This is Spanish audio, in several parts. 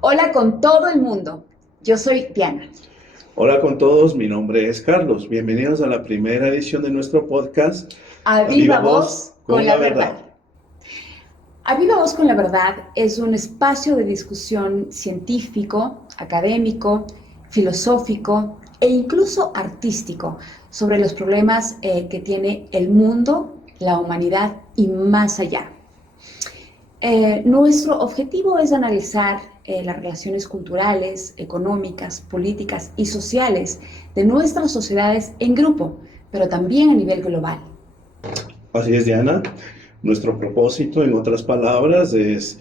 Hola con todo el mundo. Yo soy Diana. Hola con todos, mi nombre es Carlos. Bienvenidos a la primera edición de nuestro podcast A A Viva viva Voz voz con con la la verdad. verdad. A viva voz con la verdad es un espacio de discusión científico, académico, filosófico e incluso artístico sobre los problemas que tiene el mundo, la humanidad y más allá. Nuestro objetivo es analizar las relaciones culturales, económicas, políticas y sociales de nuestras sociedades en grupo, pero también a nivel global. Así es, Diana. Nuestro propósito, en otras palabras, es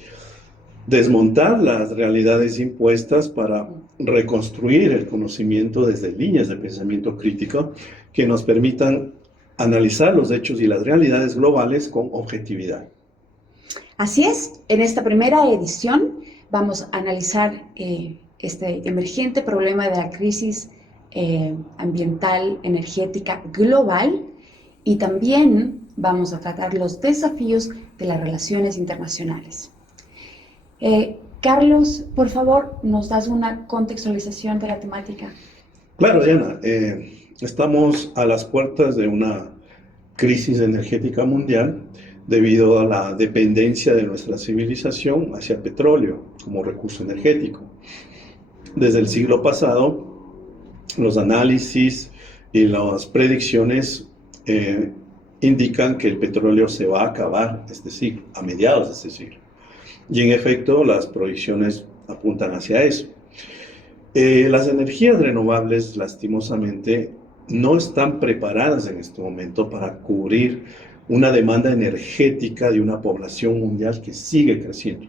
desmontar las realidades impuestas para reconstruir el conocimiento desde líneas de pensamiento crítico que nos permitan analizar los hechos y las realidades globales con objetividad. Así es, en esta primera edición vamos a analizar este emergente problema de la crisis ambiental energética global y también vamos a tratar los desafíos de las relaciones internacionales. Carlos, por favor, ¿nos das una contextualización de la temática? Claro, Diana, estamos a las puertas de una crisis energética mundial debido a la dependencia de nuestra civilización hacia el petróleo como recurso energético. Desde el siglo pasado, los análisis y las predicciones indican que el petróleo se va a acabar este siglo, a mediados de este siglo. Y en efecto, las proyecciones apuntan hacia eso. Las energías renovables, lastimosamente, no están preparadas en este momento para cubrir una demanda energética de una población mundial que sigue creciendo.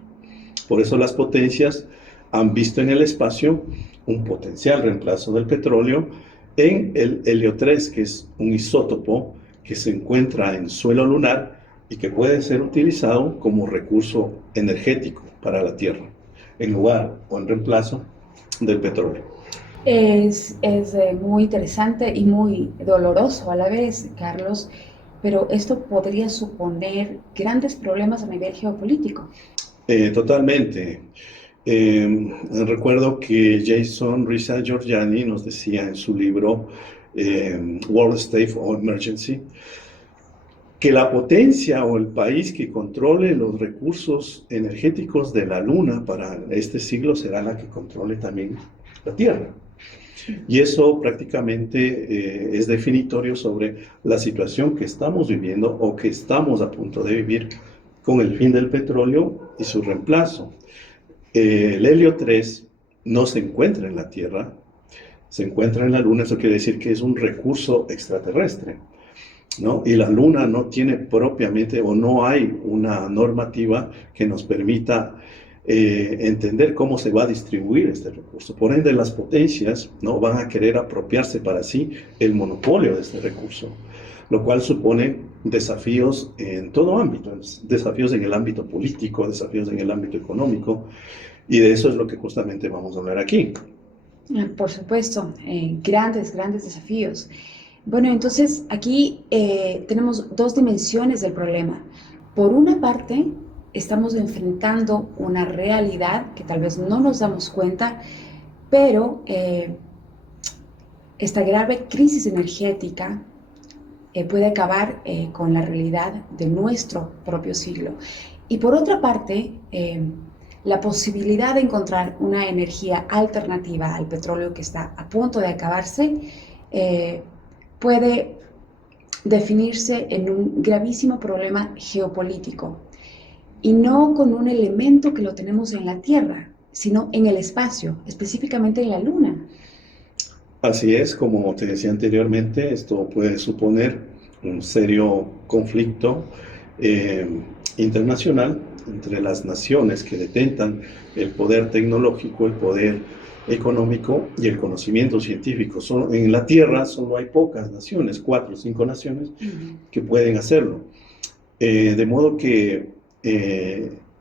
Por eso las potencias han visto en el espacio un potencial reemplazo del petróleo en el helio 3, que es un isótopo que se encuentra en suelo lunar y que puede ser utilizado como recurso energético para la Tierra, en lugar o en reemplazo del petróleo. Es muy interesante y muy doloroso a la vez, Carlos, pero esto podría suponer grandes problemas a nivel geopolítico. Totalmente. Recuerdo que Jason Risa Georgiani nos decía en su libro World State of Emergency que la potencia o el país que controle los recursos energéticos de la Luna para este siglo será la que controle también la Tierra. Y eso prácticamente es definitorio sobre la situación que estamos viviendo o que estamos a punto de vivir con el fin del petróleo y su reemplazo. El helio 3 no se encuentra en la Tierra, se encuentra en la Luna. Eso quiere decir que es un recurso extraterrestre, ¿no? Y la Luna no tiene propiamente o no hay una normativa que nos permita entender cómo se va a distribuir este recurso. Por ende, las potencias, ¿no?, van a querer apropiarse para sí el monopolio de este recurso, lo cual supone desafíos en todo ámbito, desafíos en el ámbito político, desafíos en el ámbito económico, y de eso es lo que justamente vamos a hablar aquí. Por supuesto, grandes desafíos. Bueno, entonces aquí tenemos dos dimensiones del problema. Por una parte, estamos enfrentando una realidad que tal vez no nos damos cuenta, pero esta grave crisis energética puede acabar con la realidad de nuestro propio siglo. Y por otra parte, la posibilidad de encontrar una energía alternativa al petróleo que está a punto de acabarse puede definirse en un gravísimo problema geopolítico y no con un elemento que lo tenemos en la Tierra, sino en el espacio, específicamente en la Luna. Así es, como te decía anteriormente, esto puede suponer un serio conflicto eh, internacional entre las naciones que detentan el poder tecnológico, el poder económico y el conocimiento científico. En la Tierra solo hay pocas naciones, 4 o 5 naciones, que pueden hacerlo. De modo que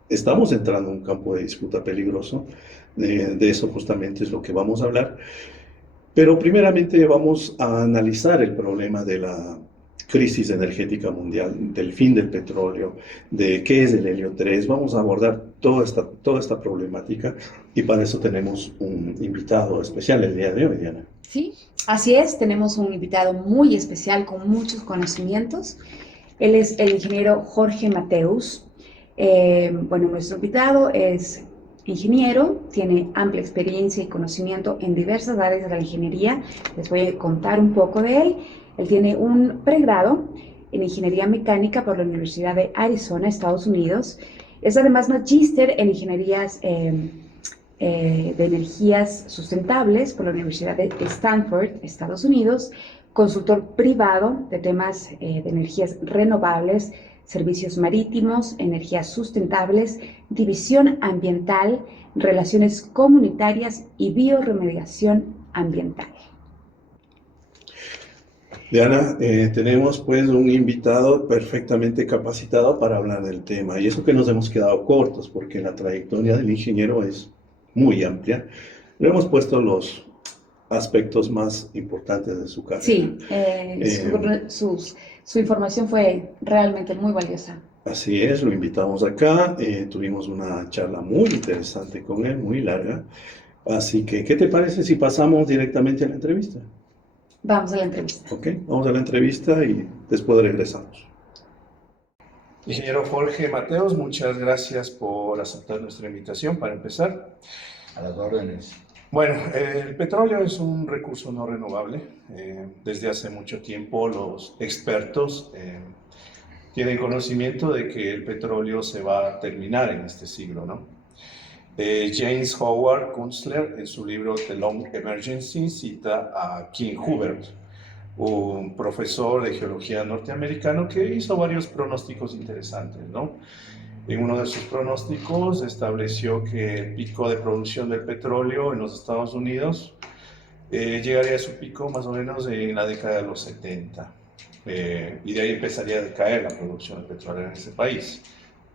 estamos entrando en un campo de disputa peligroso. De eso justamente es lo que vamos a hablar. Pero primeramente vamos a analizar el problema de la crisis energética mundial, del fin del petróleo, de qué es el helio 3. Vamos a abordar toda esta problemática, y para eso tenemos un invitado especial el día de hoy, Diana. Sí, así es, tenemos un invitado muy especial con muchos conocimientos. Él es el ingeniero Jorge Mateus. Bueno, nuestro invitado es ingeniero, tiene amplia experiencia y conocimiento en diversas áreas de la ingeniería. Les voy a contar un poco de él. Él tiene un pregrado en ingeniería mecánica por la Universidad de Arizona, Estados Unidos. Es además magíster en ingenierías de energías sustentables por la Universidad de Stanford, Estados Unidos, consultor privado de temas de energías renovables, servicios marítimos, energías sustentables, división ambiental, relaciones comunitarias y bioremediación ambiental. Diana, tenemos pues un invitado perfectamente capacitado para hablar del tema, y eso que nos hemos quedado cortos porque la trayectoria del ingeniero es muy amplia. Le hemos puesto los aspectos más importantes de su carrera. Sí, su información fue realmente muy valiosa. Así es, lo invitamos acá, tuvimos una charla muy interesante con él, muy larga, así que, ¿qué te parece si pasamos directamente a la entrevista? Vamos a la entrevista. Ok, vamos a la entrevista y después regresamos. Ingeniero Jorge Mateos, muchas gracias por aceptar nuestra invitación para empezar. A las órdenes. Bueno, el petróleo es un recurso no renovable. Desde hace mucho tiempo los expertos tienen conocimiento de que el petróleo se va a terminar en este siglo, ¿no? James Howard Kunstler, en su libro The Long Emergency, cita a King Hubbert, un profesor de geología norteamericano que hizo varios pronósticos interesantes, ¿no? En uno de sus pronósticos estableció que el pico de producción del petróleo en los Estados Unidos llegaría a su pico más o menos en la década de los 70. Y de ahí empezaría a decaer la producción de petróleo en ese país.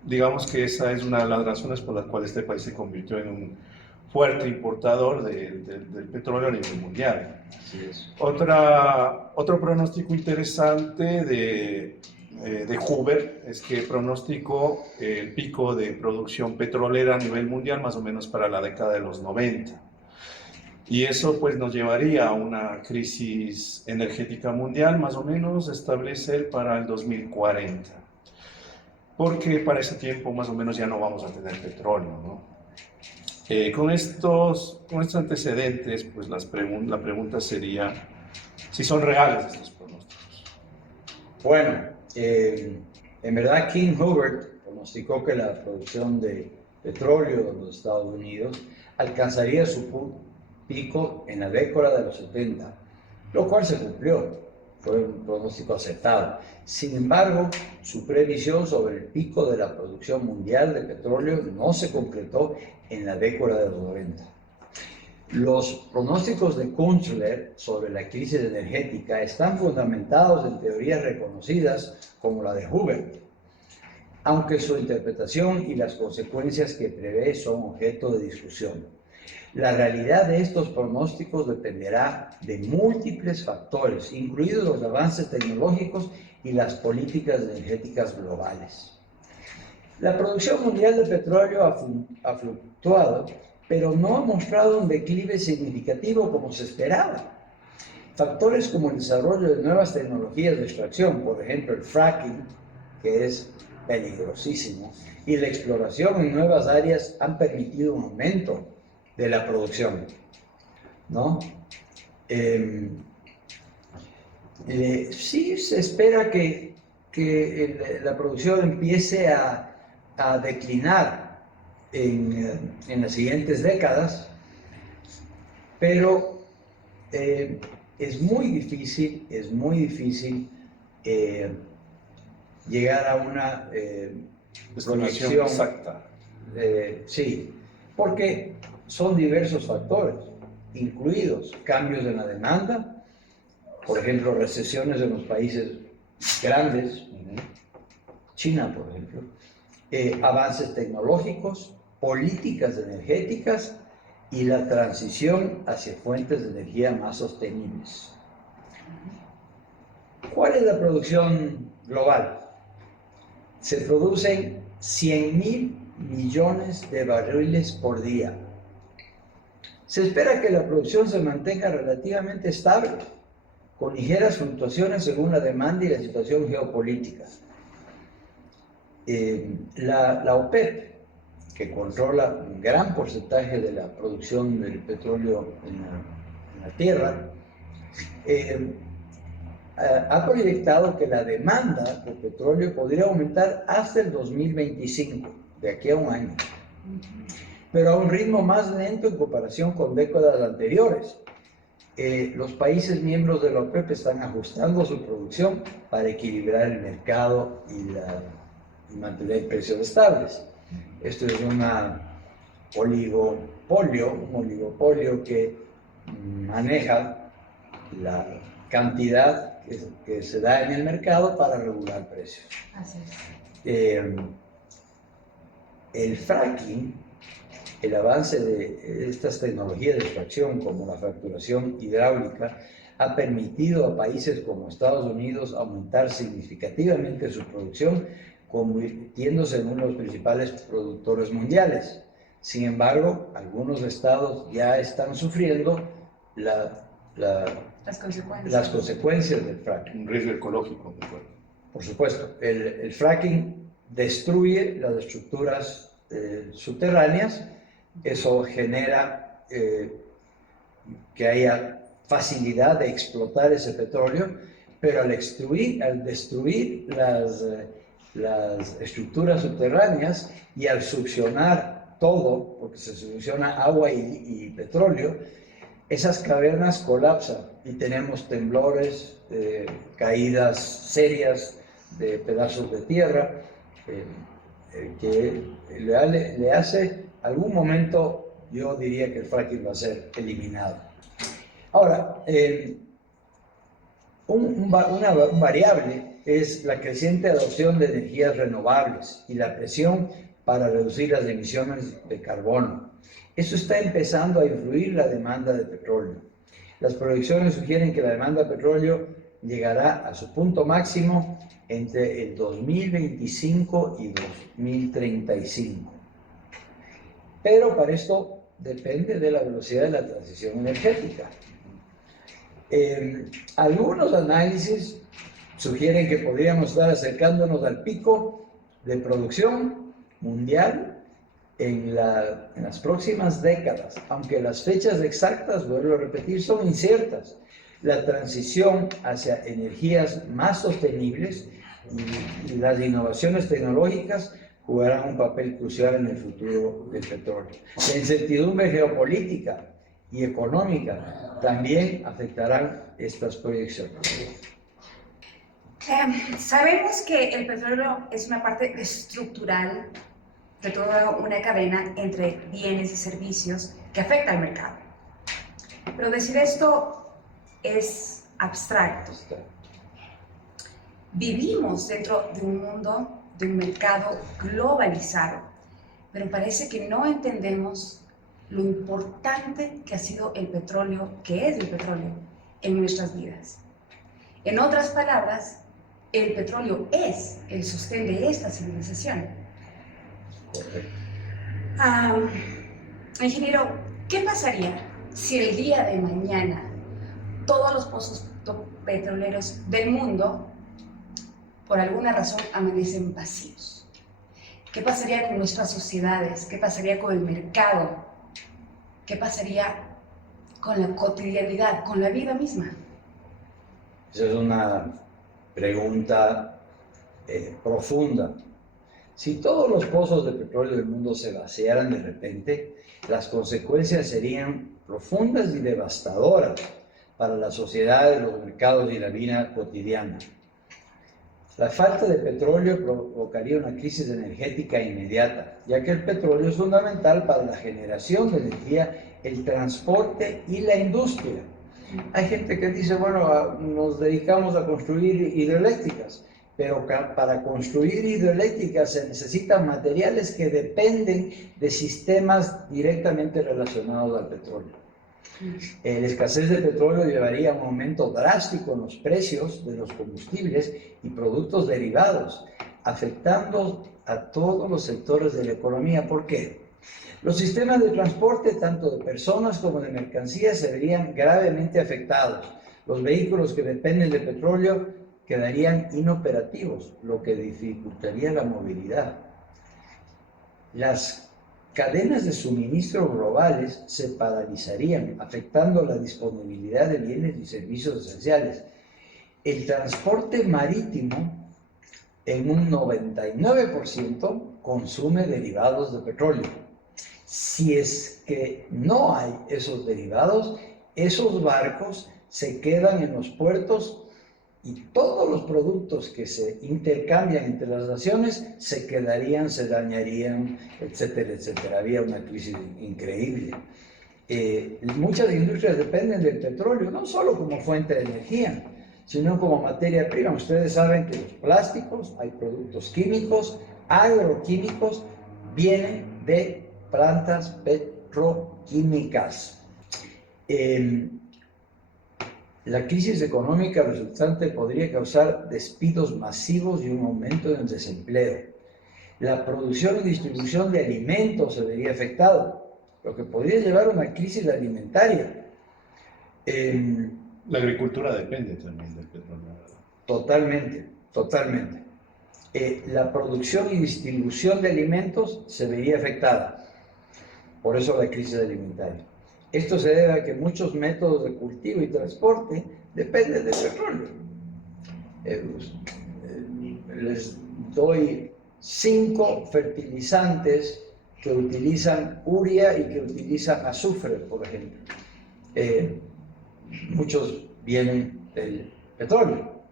Digamos que esa es una de las razones por las cuales este país se convirtió en un fuerte importador del petróleo a nivel mundial. Así es. Otro pronóstico interesante de Hoover es que pronosticó el pico de producción petrolera a nivel mundial más o menos para la década de los 90. Y eso pues nos llevaría a una crisis energética mundial más o menos establecer para el 2040. Porque para ese tiempo más o menos ya no vamos a tener petróleo, ¿no? Con estos antecedentes, pues la pregunta sería si son reales estos pronósticos. Bueno, en verdad King Hubbert pronosticó que la producción de petróleo de los Estados Unidos alcanzaría su pico en la década de los 70, lo cual se cumplió. Fue un pronóstico acertado. Sin embargo, su previsión sobre el pico de la producción mundial de petróleo no se concretó en la década de los 90. Los pronósticos de Kunstler sobre la crisis energética están fundamentados en teorías reconocidas como la de Hubbert, aunque su interpretación y las consecuencias que prevé son objeto de discusión. La realidad de estos pronósticos dependerá de múltiples factores, incluidos los avances tecnológicos y las políticas energéticas globales. La producción mundial de petróleo ha fluctuado, pero no ha mostrado un declive significativo como se esperaba. Factores como el desarrollo de nuevas tecnologías de extracción, por ejemplo el fracking, que es peligrosísimo, y la exploración en nuevas áreas han permitido un aumento de la producción, ¿no? Sí se espera que la producción empiece a declinar en las siguientes décadas, pero es muy difícil llegar a una proyección exacta. Sí, porque son diversos factores, incluidos cambios en la demanda, por ejemplo, recesiones en los países grandes, China, por ejemplo, avances tecnológicos, políticas energéticas y la transición hacia fuentes de energía más sostenibles. ¿Cuál es la producción global? Se producen 100.000 millones de barriles por día. Se espera que la producción se mantenga relativamente estable, con ligeras fluctuaciones según la demanda y la situación geopolítica. La OPEP, que controla un gran porcentaje de la producción del petróleo en la tierra, ha proyectado que la demanda de petróleo podría aumentar hasta el 2025, de aquí a un año, pero a un ritmo más lento en comparación con décadas anteriores. Los países miembros de la OPEP están ajustando su producción para equilibrar el mercado y mantener precios estables. Esto es un oligopolio que maneja la cantidad que se da en el mercado para regular precios. Así es. El fracking, el avance de estas tecnologías de extracción como la fracturación hidráulica, ha permitido a países como Estados Unidos aumentar significativamente su producción, convirtiéndose en uno de los principales productores mundiales. Sin embargo, algunos estados ya están sufriendo las consecuencias del fracking. Un riesgo ecológico. Por supuesto, el fracking destruye las estructuras subterráneas. Eso genera que haya facilidad de explotar ese petróleo, pero al destruir las estructuras subterráneas y al succionar todo, porque se succiona agua y petróleo, esas cavernas colapsan y tenemos temblores, caídas serias de pedazos de tierra, que le hace algún momento, yo diría que el fracking va a ser eliminado. Ahora, una variable es la creciente adopción de energías renovables y la presión para reducir las emisiones de carbono. Eso está empezando a influir la demanda de petróleo. Las proyecciones sugieren que la demanda de petróleo llegará a su punto máximo entre el 2025 y 2035. Pero para esto depende de la velocidad de la transición energética. Algunos análisis sugieren que podríamos estar acercándonos al pico de producción mundial en las próximas décadas, aunque las fechas exactas, vuelvo a repetir, son inciertas. La transición hacia energías más sostenibles y las innovaciones tecnológicas jugarán un papel crucial en el futuro del petróleo. La incertidumbre geopolítica y económica también afectarán estas proyecciones. Sabemos que el petróleo es una parte estructural de toda una cadena entre bienes y servicios que afecta al mercado. Pero decir esto es abstracto. Vivimos dentro de un mundo, de un mercado globalizado, pero parece que no entendemos lo importante que ha sido el petróleo, que es el petróleo, en nuestras vidas. En otras palabras, el petróleo es el sostén de esta civilización. Ingeniero, ¿qué pasaría si el día de mañana todos los pozos petroleros del mundo, por alguna razón, amanecen vacíos? ¿Qué pasaría con nuestras sociedades? ¿Qué pasaría con el mercado? ¿Qué pasaría con la cotidianidad, con la vida misma? Esa es una pregunta profunda. Si todos los pozos de petróleo del mundo se vaciaran de repente, las consecuencias serían profundas y devastadoras para las sociedades, los mercados y la vida cotidiana. La falta de petróleo provocaría una crisis energética inmediata, ya que el petróleo es fundamental para la generación de energía, el transporte y la industria. Hay gente que dice, bueno, nos dedicamos a construir hidroeléctricas, pero para construir hidroeléctricas se necesitan materiales que dependen de sistemas directamente relacionados al petróleo. La escasez de petróleo llevaría a un aumento drástico en los precios de los combustibles y productos derivados, afectando a todos los sectores de la economía. ¿Por qué? Los sistemas de transporte, tanto de personas como de mercancías, se verían gravemente afectados. Los vehículos que dependen de petróleo quedarían inoperativos, lo que dificultaría la movilidad. Las cadenas de suministro globales se paralizarían, afectando la disponibilidad de bienes y servicios esenciales. El transporte marítimo, en un 99%, consume derivados de petróleo. Si es que no hay esos derivados, esos barcos se quedan en los puertos y todos los productos que se intercambian entre las naciones se quedarían, se dañarían, etcétera, etcétera. Había una crisis increíble. Muchas industrias dependen del petróleo, no solo como fuente de energía, sino como materia prima. Ustedes saben que los plásticos, hay productos químicos, agroquímicos, vienen de plantas petroquímicas. La crisis económica resultante podría causar despidos masivos y un aumento en el desempleo. La producción y distribución de alimentos se vería afectado, lo que podría llevar a una crisis alimentaria. La agricultura depende también del petróleo, ¿verdad? Totalmente, totalmente. La producción y distribución de alimentos se vería afectada. Por eso la crisis alimentaria. Esto se debe a que muchos métodos de cultivo y transporte dependen del petróleo. Les doy 5 fertilizantes que utilizan urea y que utilizan azufre, por ejemplo. Muchos vienen del petróleo.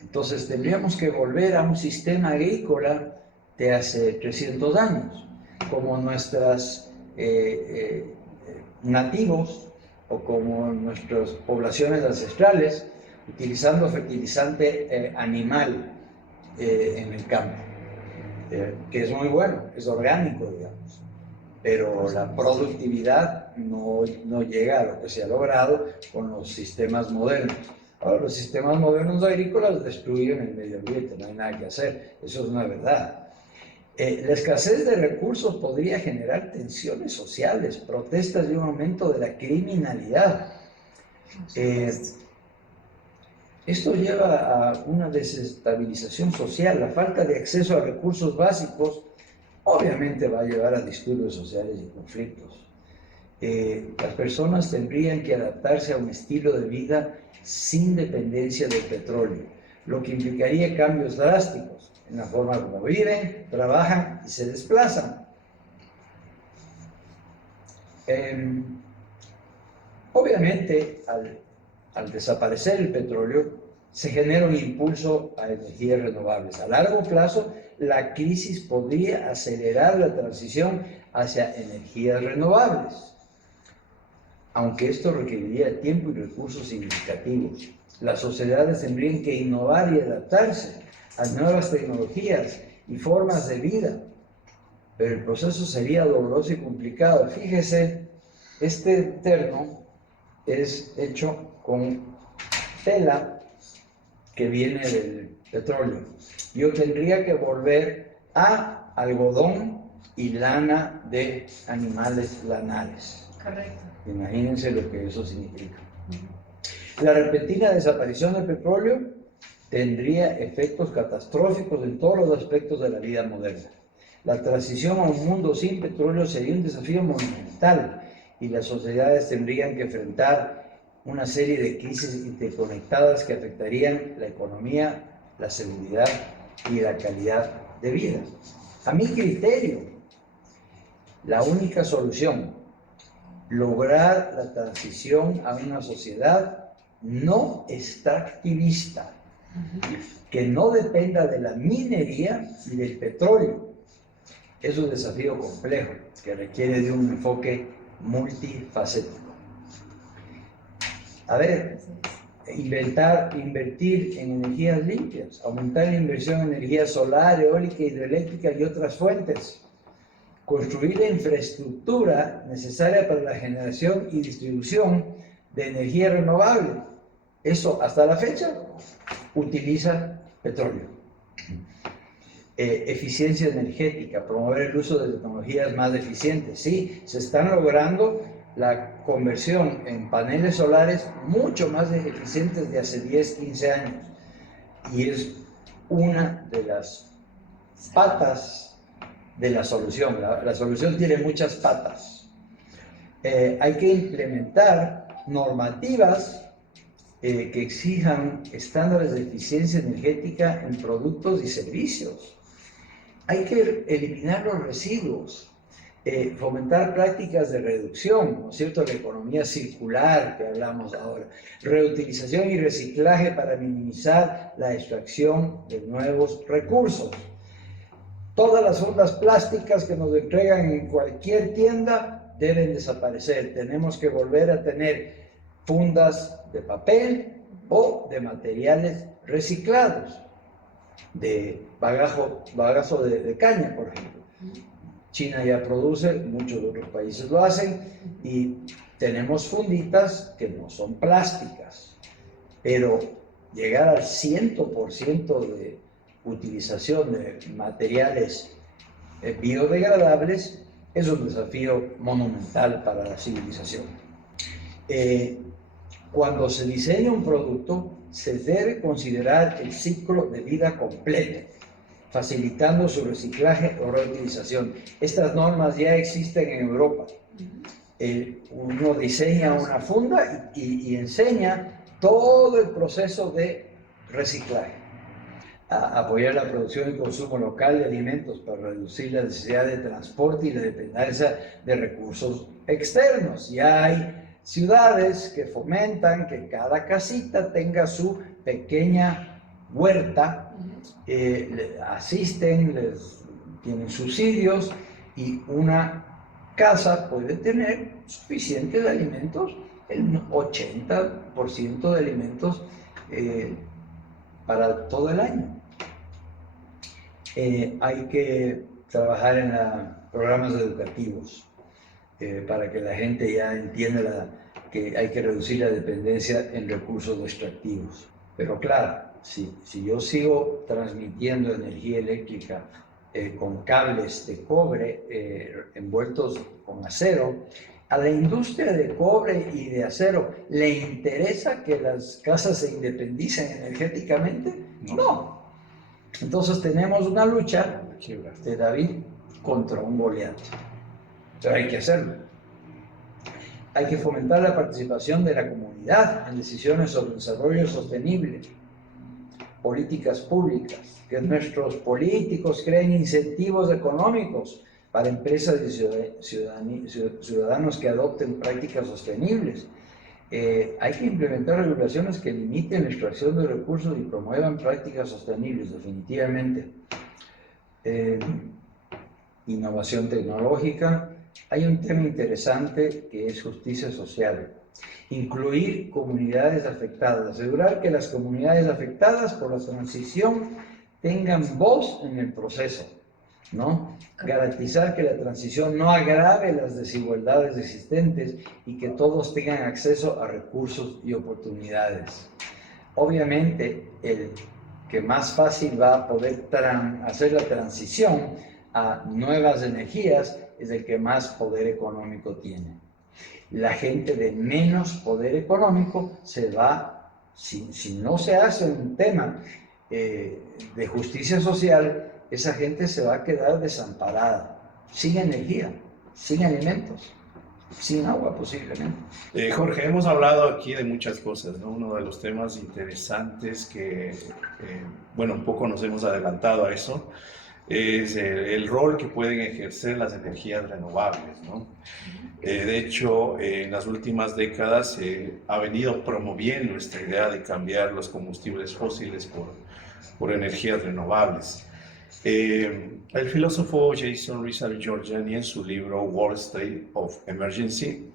Entonces tendríamos que volver a un sistema agrícola de hace 300 años, como nuestras nativos o como nuestras poblaciones ancestrales, utilizando fertilizante animal en el campo, que es muy bueno, es orgánico, digamos, pero la productividad no llega a lo que se ha logrado con los sistemas modernos. Ahora, los sistemas modernos agrícolas destruyen el medio ambiente, no hay nada que hacer, eso es una verdad. La escasez de recursos podría generar tensiones sociales, protestas y un aumento de la criminalidad. Esto lleva a una desestabilización social. La falta de acceso a recursos básicos obviamente va a llevar a disturbios sociales y conflictos. Las personas tendrían que adaptarse a un estilo de vida sin dependencia del petróleo, lo que implicaría cambios drásticos en la forma como viven, trabajan y se desplazan. Obviamente, al desaparecer el petróleo, se genera un impulso a energías renovables. A largo plazo, la crisis podría acelerar la transición hacia energías renovables, aunque esto requeriría tiempo y recursos significativos. Las sociedades tendrían que innovar y adaptarse a nuevas tecnologías y formas de vida, pero el proceso sería doloroso y complicado. Fíjese, este terno es hecho con tela que viene del petróleo. Yo tendría que volver a algodón y lana de animales lanares. Correcto. Imagínense lo que eso significa. La repentina desaparición del petróleo tendría efectos catastróficos en todos los aspectos de la vida moderna. La transición a un mundo sin petróleo sería un desafío monumental y las sociedades tendrían que enfrentar una serie de crisis interconectadas que afectarían la economía, la seguridad y la calidad de vida. A mi criterio, la única solución, lograr la transición a una sociedad no extractivista, que no dependa de la minería y del petróleo. Es un desafío complejo que requiere de un enfoque multifacético. A ver, invertir en energías limpias, aumentar la inversión en energía solar, eólica, hidroeléctrica y otras fuentes, construir la infraestructura necesaria para la generación y distribución de energía renovable. Eso, hasta la fecha, utiliza petróleo. Eficiencia energética, promover el uso de tecnologías más eficientes. Sí, se están logrando la conversión en paneles solares mucho más eficientes de hace 10, 15 años. Y es una de las patas de la solución. La solución tiene muchas patas. Hay que implementar normativas que exijan estándares de eficiencia energética en productos y servicios. Hay que eliminar los residuos, fomentar prácticas de reducción, ¿no es cierto?, la economía circular que hablamos ahora, reutilización y reciclaje para minimizar la extracción de nuevos recursos. Todas las fundas plásticas que nos entregan en cualquier tienda deben desaparecer. Tenemos que volver a tener fundas de papel o de materiales reciclados, de bagazo de caña, por ejemplo. China ya produce, muchos otros países lo hacen, y tenemos funditas que no son plásticas, pero llegar al 100% de utilización de materiales biodegradables es un desafío monumental para la civilización. Cuando se diseña un producto, se debe considerar el ciclo de vida completo, facilitando su reciclaje o reutilización. Estas normas ya existen en Europa. Uno diseña una funda y enseña todo el proceso de reciclaje. Apoyar la producción y consumo local de alimentos para reducir la necesidad de transporte y la dependencia de recursos externos. Ya hay ciudades que fomentan que cada casita tenga su pequeña huerta, asisten, tienen subsidios, y una casa puede tener suficientes alimentos, el 80% de alimentos para todo el año. Hay que trabajar en programas educativos para que la gente ya entienda que hay que reducir la dependencia en recursos extractivos. Pero claro, si yo sigo transmitiendo energía eléctrica con cables de cobre envueltos con acero, ¿a la industria de cobre y de acero le interesa que las casas se independicen energéticamente? No. Entonces tenemos una lucha de David contra un Goliat. Pero hay que hacerlo. Hay que fomentar la participación de la comunidad en decisiones sobre desarrollo sostenible, políticas públicas, que nuestros políticos creen incentivos económicos para empresas y ciudadanos que adopten prácticas sostenibles. Hay que implementar regulaciones que limiten la extracción de recursos y promuevan prácticas sostenibles, definitivamente. Innovación tecnológica. Hay un tema interesante que es justicia social. Incluir comunidades afectadas, asegurar que las comunidades afectadas por la transición tengan voz en el proceso, ¿no? Garantizar que la transición no agrave las desigualdades existentes y que todos tengan acceso a recursos y oportunidades. Obviamente, el que más fácil va a poder hacer la transición a nuevas energías es el que más poder económico tiene. La gente de menos poder económico se va, si no se hace un tema de justicia social, esa gente se va a quedar desamparada, sin energía, sin alimentos, sin agua posiblemente. Jorge, hemos hablado aquí de muchas cosas, ¿no? Uno de los temas interesantes que, bueno, un poco nos hemos adelantado a eso, es el rol que pueden ejercer las energías renovables, ¿no? De hecho, en las últimas décadas se ha venido promoviendo esta idea de cambiar los combustibles fósiles por energías renovables. El filósofo Jason Rizal Georgiani, en su libro World State of Emergency,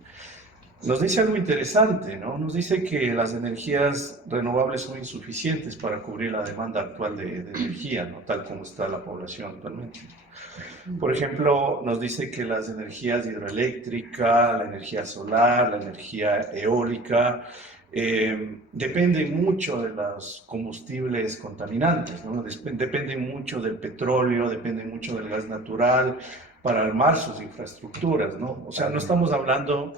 nos dice algo interesante, ¿no? Nos dice que las energías renovables son insuficientes para cubrir la demanda actual de energía, ¿no? Tal como está la población actualmente. Por ejemplo, nos dice que las energías hidroeléctrica, la energía solar, la energía eólica, dependen mucho de los combustibles contaminantes, ¿no? Dependen mucho del petróleo, dependen mucho del gas natural para armar sus infraestructuras, ¿no? O sea, no estamos hablando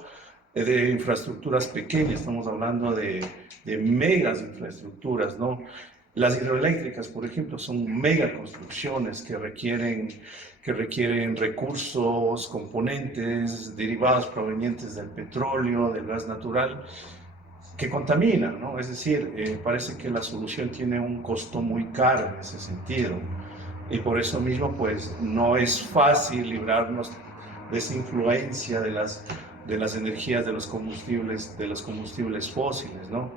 de infraestructuras pequeñas, estamos hablando de megas infraestructuras, ¿no? Las hidroeléctricas, por ejemplo, son mega construcciones que requieren recursos, componentes derivados provenientes del petróleo, del gas natural, que contaminan, ¿no? Es decir, parece que la solución tiene un costo muy caro en ese sentido. Y por eso mismo, pues, no es fácil librarnos de esa influencia de las energías de los combustibles fósiles, ¿no?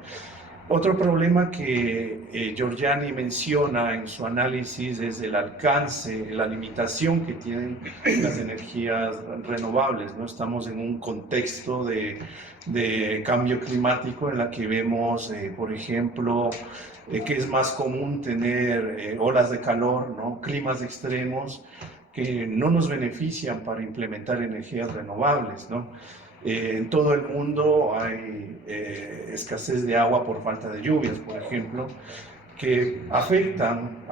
Otro problema que Giorgiani menciona en su análisis es el alcance, la limitación que tienen las energías renovables, ¿no? Estamos en un contexto de cambio climático en la que vemos, por ejemplo, que es más común tener olas de calor, ¿no? Climas extremos que no nos benefician para implementar energías renovables, ¿no? En todo el mundo hay escasez de agua por falta de lluvias, por ejemplo, que afectan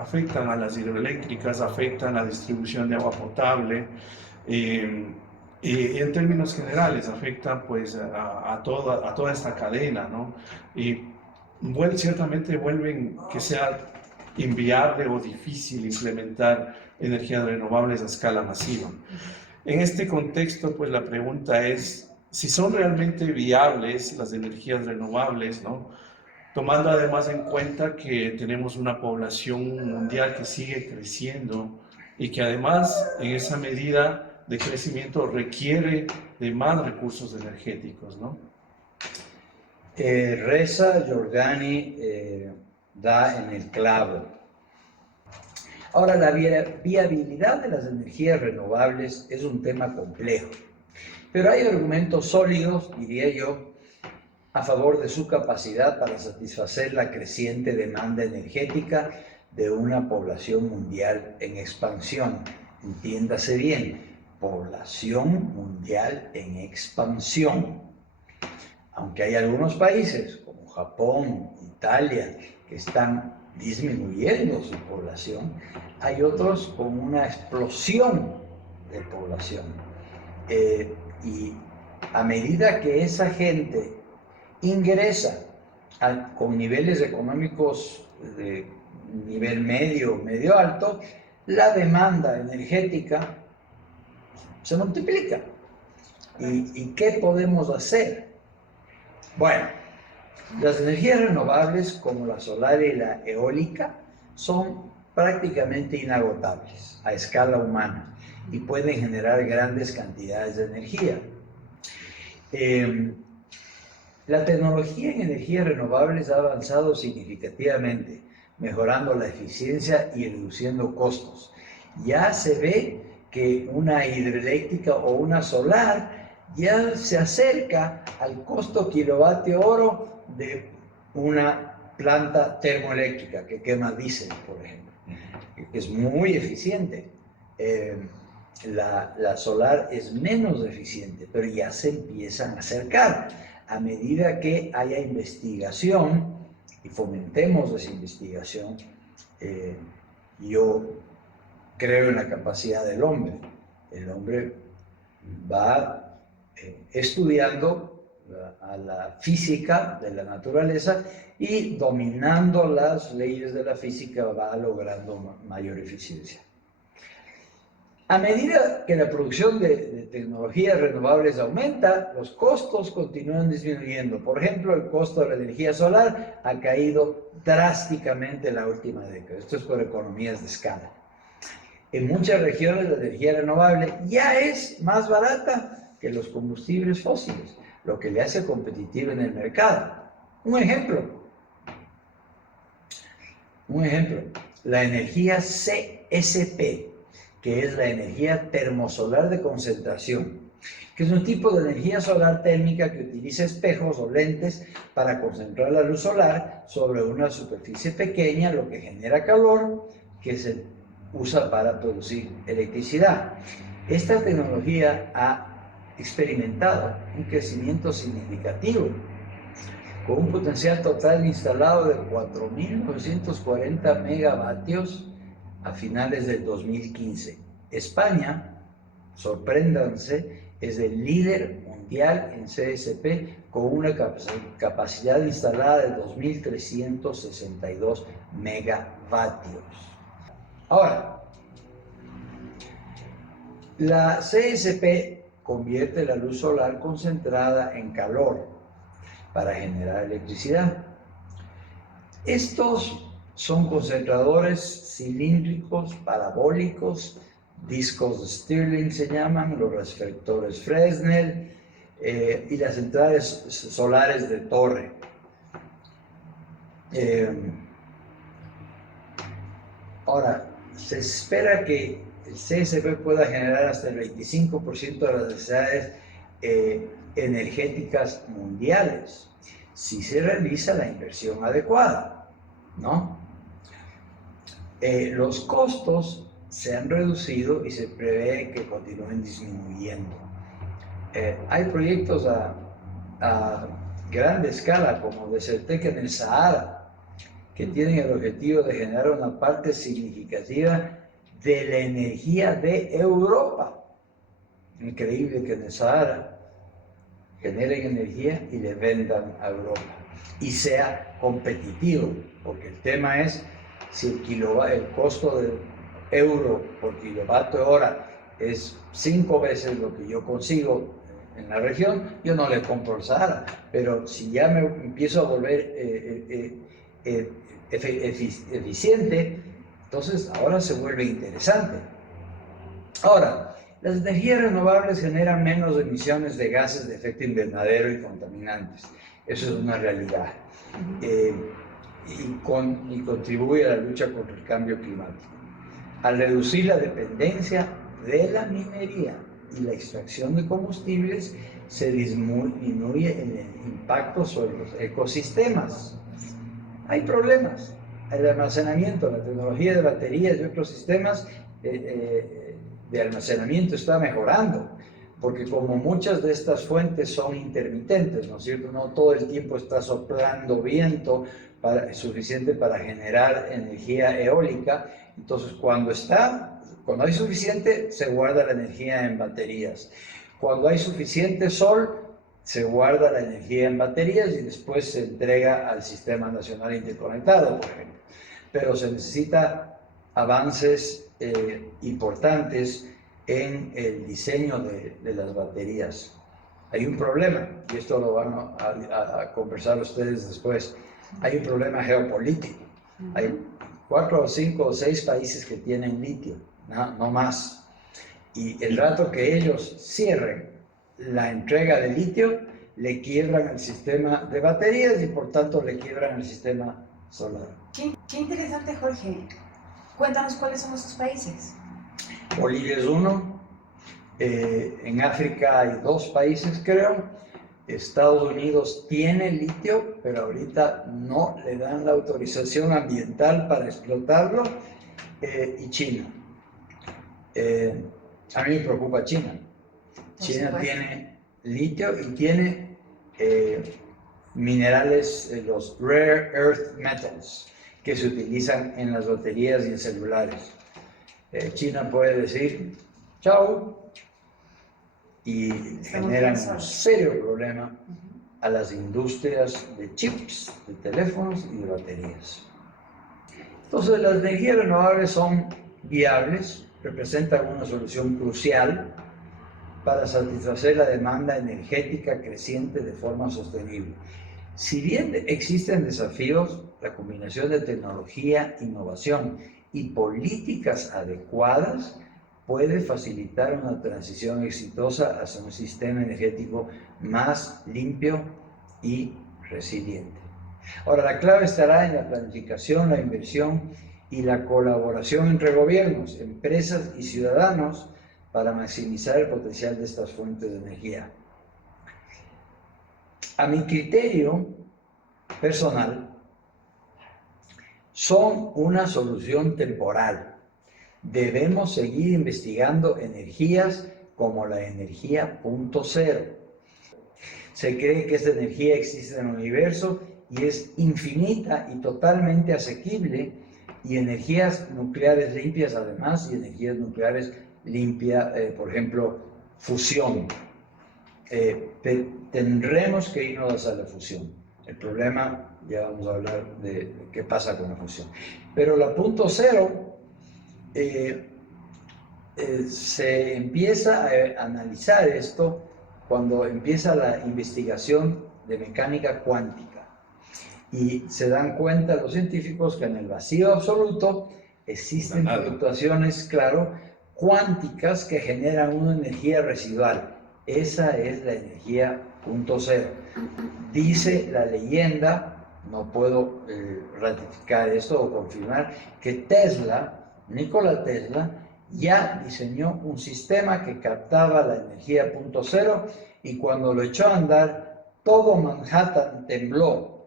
a las hidroeléctricas, afectan la distribución de agua potable y en términos generales afectan pues a toda esta cadena, ¿no? Y ciertamente vuelven que sea inviable o difícil implementar energías renovables a escala masiva. En este contexto, pues la pregunta es si son realmente viables las energías renovables, ¿no? Tomando además en cuenta que tenemos una población mundial que sigue creciendo y que además en esa medida de crecimiento requiere de más recursos energéticos, ¿no? Reza Giorgiani da en el clavo. Ahora, la viabilidad de las energías renovables es un tema complejo, pero hay argumentos sólidos, diría yo, a favor de su capacidad para satisfacer la creciente demanda energética de una población mundial en expansión. Entiéndase bien, población mundial en expansión. Aunque hay algunos países, como Japón, Italia, que están disminuyendo su población, hay otros con una explosión de población. Y a medida que esa gente ingresa con niveles económicos de nivel medio alto, la demanda energética se multiplica. ¿Y qué podemos hacer? Bueno, las energías renovables como la solar y la eólica son prácticamente inagotables a escala humana y pueden generar grandes cantidades de energía. La tecnología en energías renovables ha avanzado significativamente, mejorando la eficiencia y reduciendo costos. Ya se ve que una hidroeléctrica o una solar ya se acerca al costo kilovatio hora de una planta termoeléctrica que quema diésel, por ejemplo, que es muy eficiente. La solar es menos eficiente, pero ya se empiezan a acercar. A medida que haya investigación y fomentemos esa investigación, yo creo en la capacidad del hombre. El hombre va estudiando a la física de la naturaleza y dominando las leyes de la física va logrando mayor eficiencia. A medida que la producción de tecnologías renovables aumenta, los costos continúan disminuyendo. Por ejemplo, el costo de la energía solar ha caído drásticamente en la última década. Esto es por economías de escala. En muchas regiones la energía renovable ya es más barata que los combustibles fósiles, lo que le hace competitivo en el mercado. Un ejemplo, la energía CSP, que es la energía termosolar de concentración. que es un tipo de energía solar térmica que utiliza espejos o lentes para concentrar la luz solar sobre una superficie pequeña, lo que genera calor que se usa para producir electricidad. Esta tecnología ha experimentado un crecimiento significativo, con un potencial total instalado de 4.940 megavatios a finales del 2015. España, sorpréndanse, es el líder mundial en CSP con una capacidad instalada de 2.362 megavatios. Ahora, la CSP convierte la luz solar concentrada en calor para generar electricidad. Estos son concentradores cilíndricos, parabólicos, discos de Stirling se llaman, los reflectores Fresnel y las centrales solares de torre. Ahora, se espera que el CSP pueda generar hasta el 25% de las necesidades energéticas mundiales si se realiza la inversión adecuada, ¿no? Los costos se han reducido y se prevé que continúen disminuyendo. Hay proyectos a grande escala, como Desertec en el Sahara, que tienen el objetivo de generar una parte significativa de la energía de Europa. Increíble que en el Sahara generen energía y le vendan a Europa y sea competitivo, porque el tema es si el costo de euro por kilovatio hora es 5 veces lo que yo consigo en la región, yo no le compro el Sahara, pero si ya me empiezo a volver eficiente, entonces ahora se vuelve interesante. Ahora, las energías renovables generan menos emisiones de gases de efecto invernadero y contaminantes. Eso es una realidad. Y contribuye a la lucha contra el cambio climático. Al reducir la dependencia de la minería y la extracción de combustibles, se disminuye el impacto sobre los ecosistemas. Hay problemas. El almacenamiento, la tecnología de baterías y otros sistemas de almacenamiento está mejorando, porque como muchas de estas fuentes son intermitentes, ¿no es cierto? No todo el tiempo está soplando viento suficiente para generar energía eólica. Entonces, cuando hay suficiente, se guarda la energía en baterías. Cuando hay suficiente sol, se guarda la energía en baterías y después se entrega al Sistema Nacional Interconectado, por ejemplo. Pero se necesita avances importantes en el diseño de las baterías. Hay un problema, y esto lo van a conversar ustedes después. Hay un problema geopolítico. Hay 4 o 5 o 6 países que tienen litio, no más. Y el rato que ellos cierren la entrega de litio, le quiebran el sistema de baterías y por tanto le quiebran el sistema solar. Qué interesante, Jorge. Cuéntanos cuáles son esos países. Bolivia es uno. En África hay 2 países, creo. Estados Unidos tiene litio, pero ahorita no le dan la autorización ambiental para explotarlo. Y China. A mí me preocupa China. China tiene litio y tiene minerales, los rare earth metals, que se utilizan en las baterías y en celulares. China puede decir chao y generan un serio problema a las industrias de chips, de teléfonos y de baterías. Entonces, las energías renovables son viables, representan una solución crucial para satisfacer la demanda energética creciente de forma sostenible. Si bien existen desafíos, la combinación de tecnología, innovación y políticas adecuadas puede facilitar una transición exitosa hacia un sistema energético más limpio y resiliente. Ahora, la clave estará en la planificación, la inversión y la colaboración entre gobiernos, empresas y ciudadanos para maximizar el potencial de estas fuentes de energía. A mi criterio personal, son una solución temporal. Debemos seguir investigando energías como la energía punto cero. Se cree que esta energía existe en el universo y es infinita y totalmente asequible, y energías nucleares limpias además, y energías nucleares limpias, por ejemplo, fusión. Tendremos que irnos hacia la fusión. El problema, ya vamos a hablar de qué pasa con la fusión. Pero la punto cero se empieza a analizar esto cuando empieza la investigación de mecánica cuántica. Y se dan cuenta los científicos que en el vacío absoluto existen fluctuaciones, claro, cuánticas que generan una energía residual. Esa es la energía punto cero. Dice la leyenda, no puedo ratificar esto o confirmar, que Nikola Tesla, ya diseñó un sistema que captaba la energía punto cero, y cuando lo echó a andar, todo Manhattan tembló.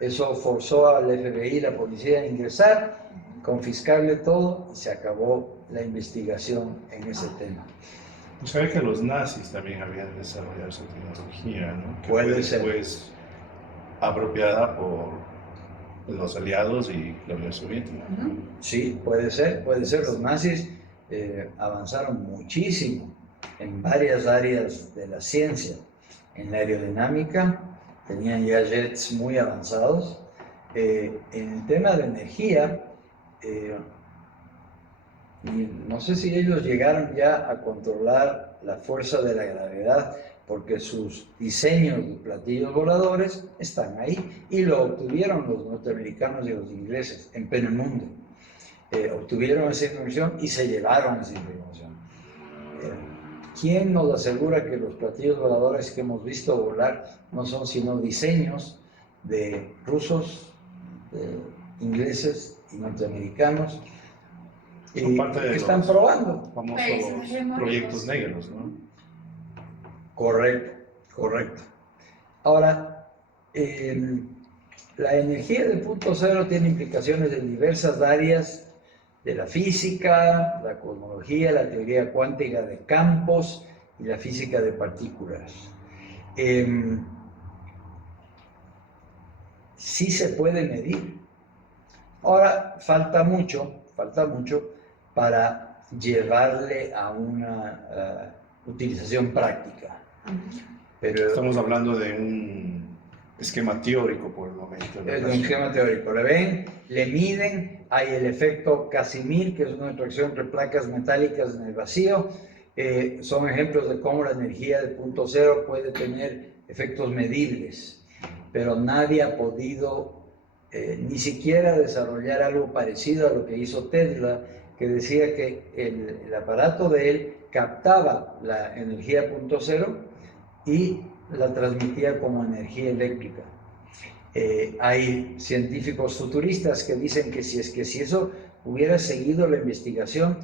Eso forzó al FBI y la policía a ingresar, confiscarle todo, y se acabó la investigación en ese tema. Pues sabe que los nazis también habían desarrollado esa tecnología, ¿no? Que Puede fue ser. después apropiada por los aliados y la Unión Soviética. Sí, puede ser. Los nazis avanzaron muchísimo en varias áreas de la ciencia. En la aerodinámica tenían ya jets muy avanzados. En el tema de energía, y no sé si ellos llegaron ya a controlar la fuerza de la gravedad, porque sus diseños de platillos voladores están ahí, y lo obtuvieron los norteamericanos y los ingleses en pleno mundo. Obtuvieron esa información y se llevaron esa información. ¿Quién nos asegura que los platillos voladores que hemos visto volar no son sino diseños de rusos, de ingleses y norteamericanos? Son parte de que están los probando. famosos proyectos negros, ¿no? Correcto. Ahora, la energía de punto cero tiene implicaciones en diversas áreas de la física, la cosmología, la teoría cuántica de campos y la física de partículas. Sí se puede medir. Ahora, falta mucho para llevarle a una utilización práctica. Pero estamos hablando de un esquema teórico por el momento. Es un esquema teórico. Le miden, hay el efecto Casimir, que es una atracción entre placas metálicas en el vacío. Son ejemplos de cómo la energía de punto cero puede tener efectos medibles, pero nadie ha podido ni siquiera desarrollar algo parecido a lo que hizo Tesla, que decía que el aparato de él captaba la energía punto cero y la transmitía como energía eléctrica. Hay científicos futuristas que dicen que si eso hubiera seguido la investigación,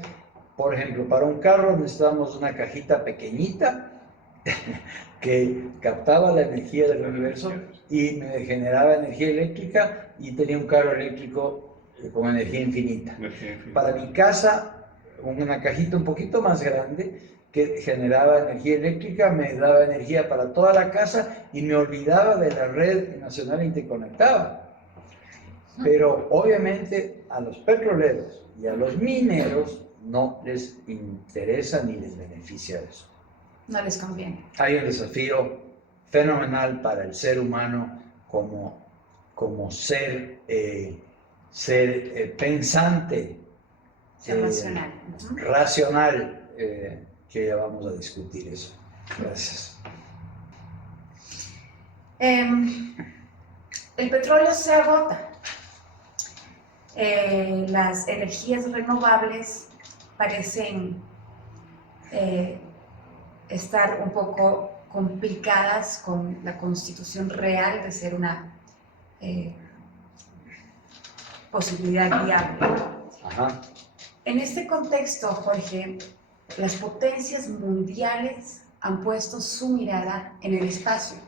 por ejemplo, para un carro necesitábamos una cajita pequeñita que captaba la energía del universo y me generaba energía eléctrica, y tenía un carro eléctrico con energía infinita. Para mi casa, una cajita un poquito más grande que generaba energía eléctrica, me daba energía para toda la casa y me olvidaba de la red nacional interconectada. Pero obviamente a los petroleros y a los mineros no les interesa ni les beneficia eso. No les conviene. Hay un desafío fenomenal para el ser humano como ser pensante, Racional. racional, que ya vamos a discutir eso. Gracias. El petróleo se agota. Las energías renovables parecen estar un poco complicadas con la constitución real de ser una posibilidad viable. Ajá. En este contexto, Jorge, las potencias mundiales han puesto su mirada en el espacio,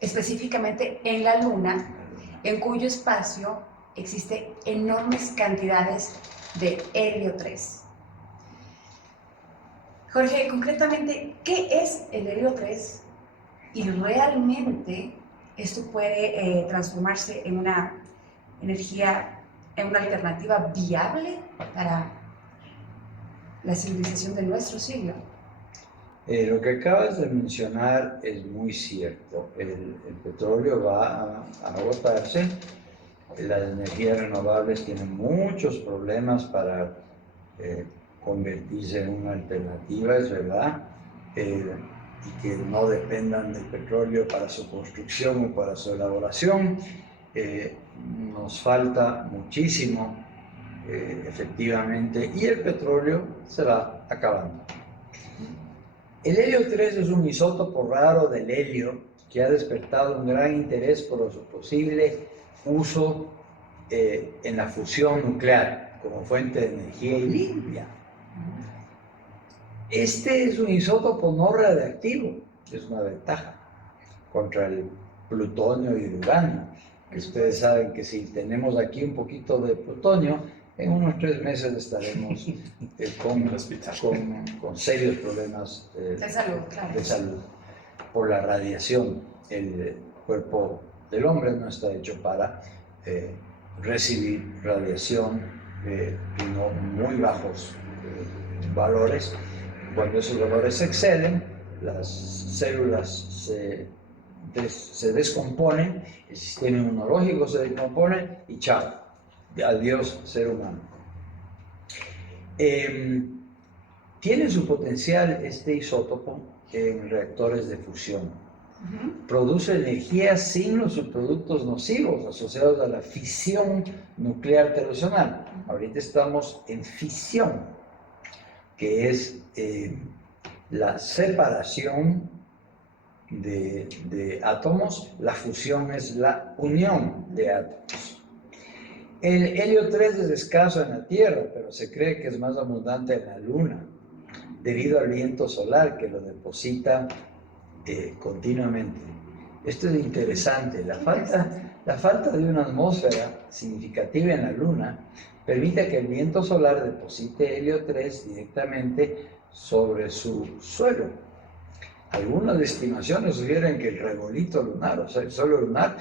específicamente en la Luna, en cuyo espacio existen enormes cantidades de helio 3. Jorge, concretamente, ¿qué es el helio 3? Y realmente esto puede transformarse en una energía, en una alternativa viable para la civilización de nuestro siglo. Lo que acabas de mencionar es muy cierto. El petróleo va a agotarse. Las energías renovables tienen muchos problemas para convertirse en una alternativa, es verdad, y que no dependan del petróleo para su construcción o para su elaboración. Nos falta muchísimo, efectivamente, y el petróleo se va acabando. El helio 3 es un isótopo raro del helio que ha despertado un gran interés por su posible uso en la fusión nuclear como fuente de energía y limpia. Este es un isótopo no radiactivo, es una ventaja contra el plutonio y el uranio. Ustedes saben que si tenemos aquí un poquito de plutonio, en unos 3 meses estaremos con serios problemas de salud por la radiación. El cuerpo del hombre no está hecho para recibir radiación no muy bajos valores. Cuando esos valores se exceden, las células se descomponen, el sistema inmunológico se descompone y chao, adiós ser humano. Tiene su potencial este isótopo en reactores de fusión. Produce energía sin los subproductos nocivos asociados a la fisión nuclear tradicional. Ahorita estamos en fisión, que es la separación de átomos. La fusión es la unión de átomos. El helio 3 es escaso en la Tierra, pero se cree que es más abundante en la Luna, debido al viento solar que lo deposita continuamente. Esto es interesante. La falta de una atmósfera significativa en la Luna permite que el viento solar deposite helio 3 directamente sobre su suelo. Algunas estimaciones sugieren que el regolito lunar, o sea, el suelo lunar,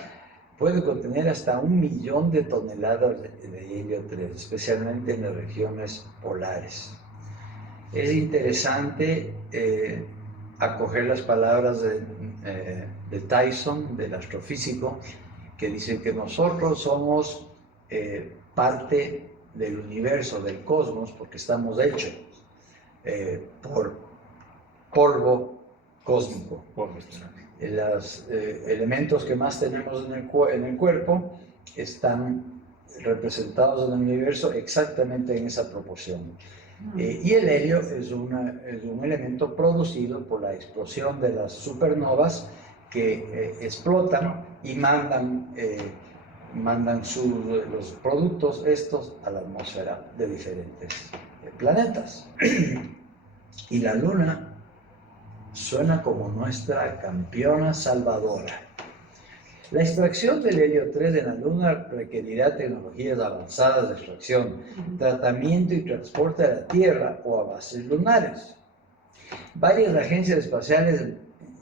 puede contener hasta 1 millón de toneladas de helio 3, especialmente en las regiones polares. Es interesante acoger las palabras de Tyson, del astrofísico, que dice que nosotros somos parte del universo, del cosmos, porque estamos hechos por polvo cósmico. Los elementos que más tenemos en el cuerpo están representados en el universo exactamente en esa proporción. Y el helio es un elemento producido por la explosión de las supernovas que explotan y mandan los productos estos a la atmósfera de diferentes planetas. Y la Luna suena como nuestra campeona salvadora. La extracción del helio 3 de la Luna requerirá tecnologías avanzadas de extracción, tratamiento y transporte a la Tierra o a bases lunares. Varias agencias espaciales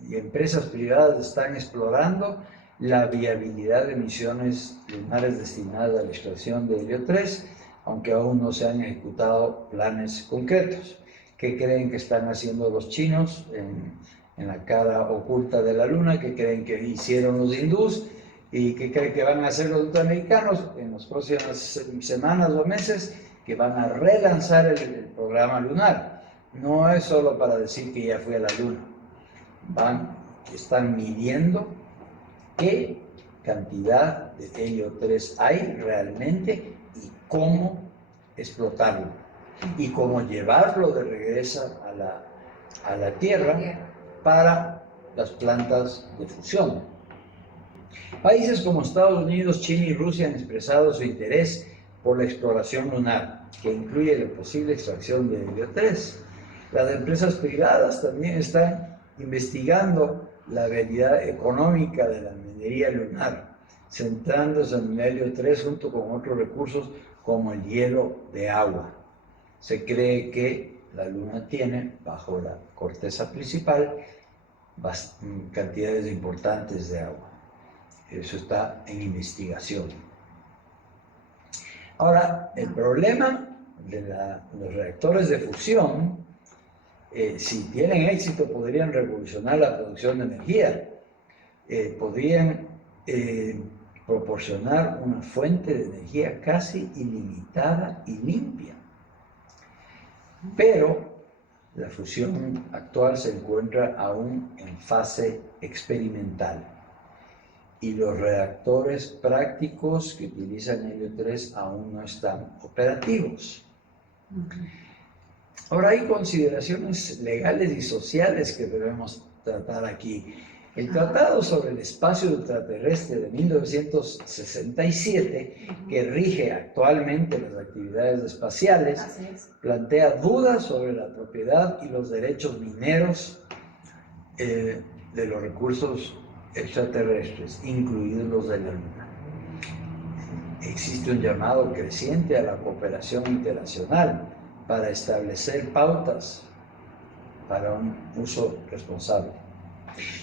y empresas privadas están explorando la viabilidad de misiones lunares destinadas a la extracción de helio 3, aunque aún no se han ejecutado planes concretos. ¿Qué creen que están haciendo los chinos en la cara oculta de la Luna? ¿Qué creen que hicieron los hindús? ¿Y qué creen que van a hacer los norteamericanos en las próximas semanas o meses? Que van a relanzar el programa lunar. No es solo para decir que ya fui a la Luna. Están midiendo qué cantidad de helio 3 hay realmente y cómo explotarlo y cómo llevarlo de regreso a la Tierra para las plantas de fusión. Países como Estados Unidos, China y Rusia han expresado su interés por la exploración lunar, que incluye la posible extracción de helio 3. Las empresas privadas también están investigando la viabilidad económica de la minería lunar, centrándose en el helio 3 junto con otros recursos como el hielo de agua. Se cree que la Luna tiene, bajo la corteza principal, cantidades importantes de agua. Eso está en investigación. Ahora, el problema de los reactores de fusión, si tienen éxito, podrían revolucionar la producción de energía. Podrían proporcionar una fuente de energía casi ilimitada y limpia. Pero la fusión actual se encuentra aún en fase experimental y los reactores prácticos que utilizan helio 3 aún no están operativos. Ahora hay consideraciones legales y sociales que debemos tratar aquí. El Tratado sobre el Espacio Ultraterrestre de 1967, que rige actualmente las actividades espaciales, plantea dudas sobre la propiedad y los derechos mineros de los recursos extraterrestres, incluidos los de la Luna. Existe un llamado creciente a la cooperación internacional para establecer pautas para un uso responsable.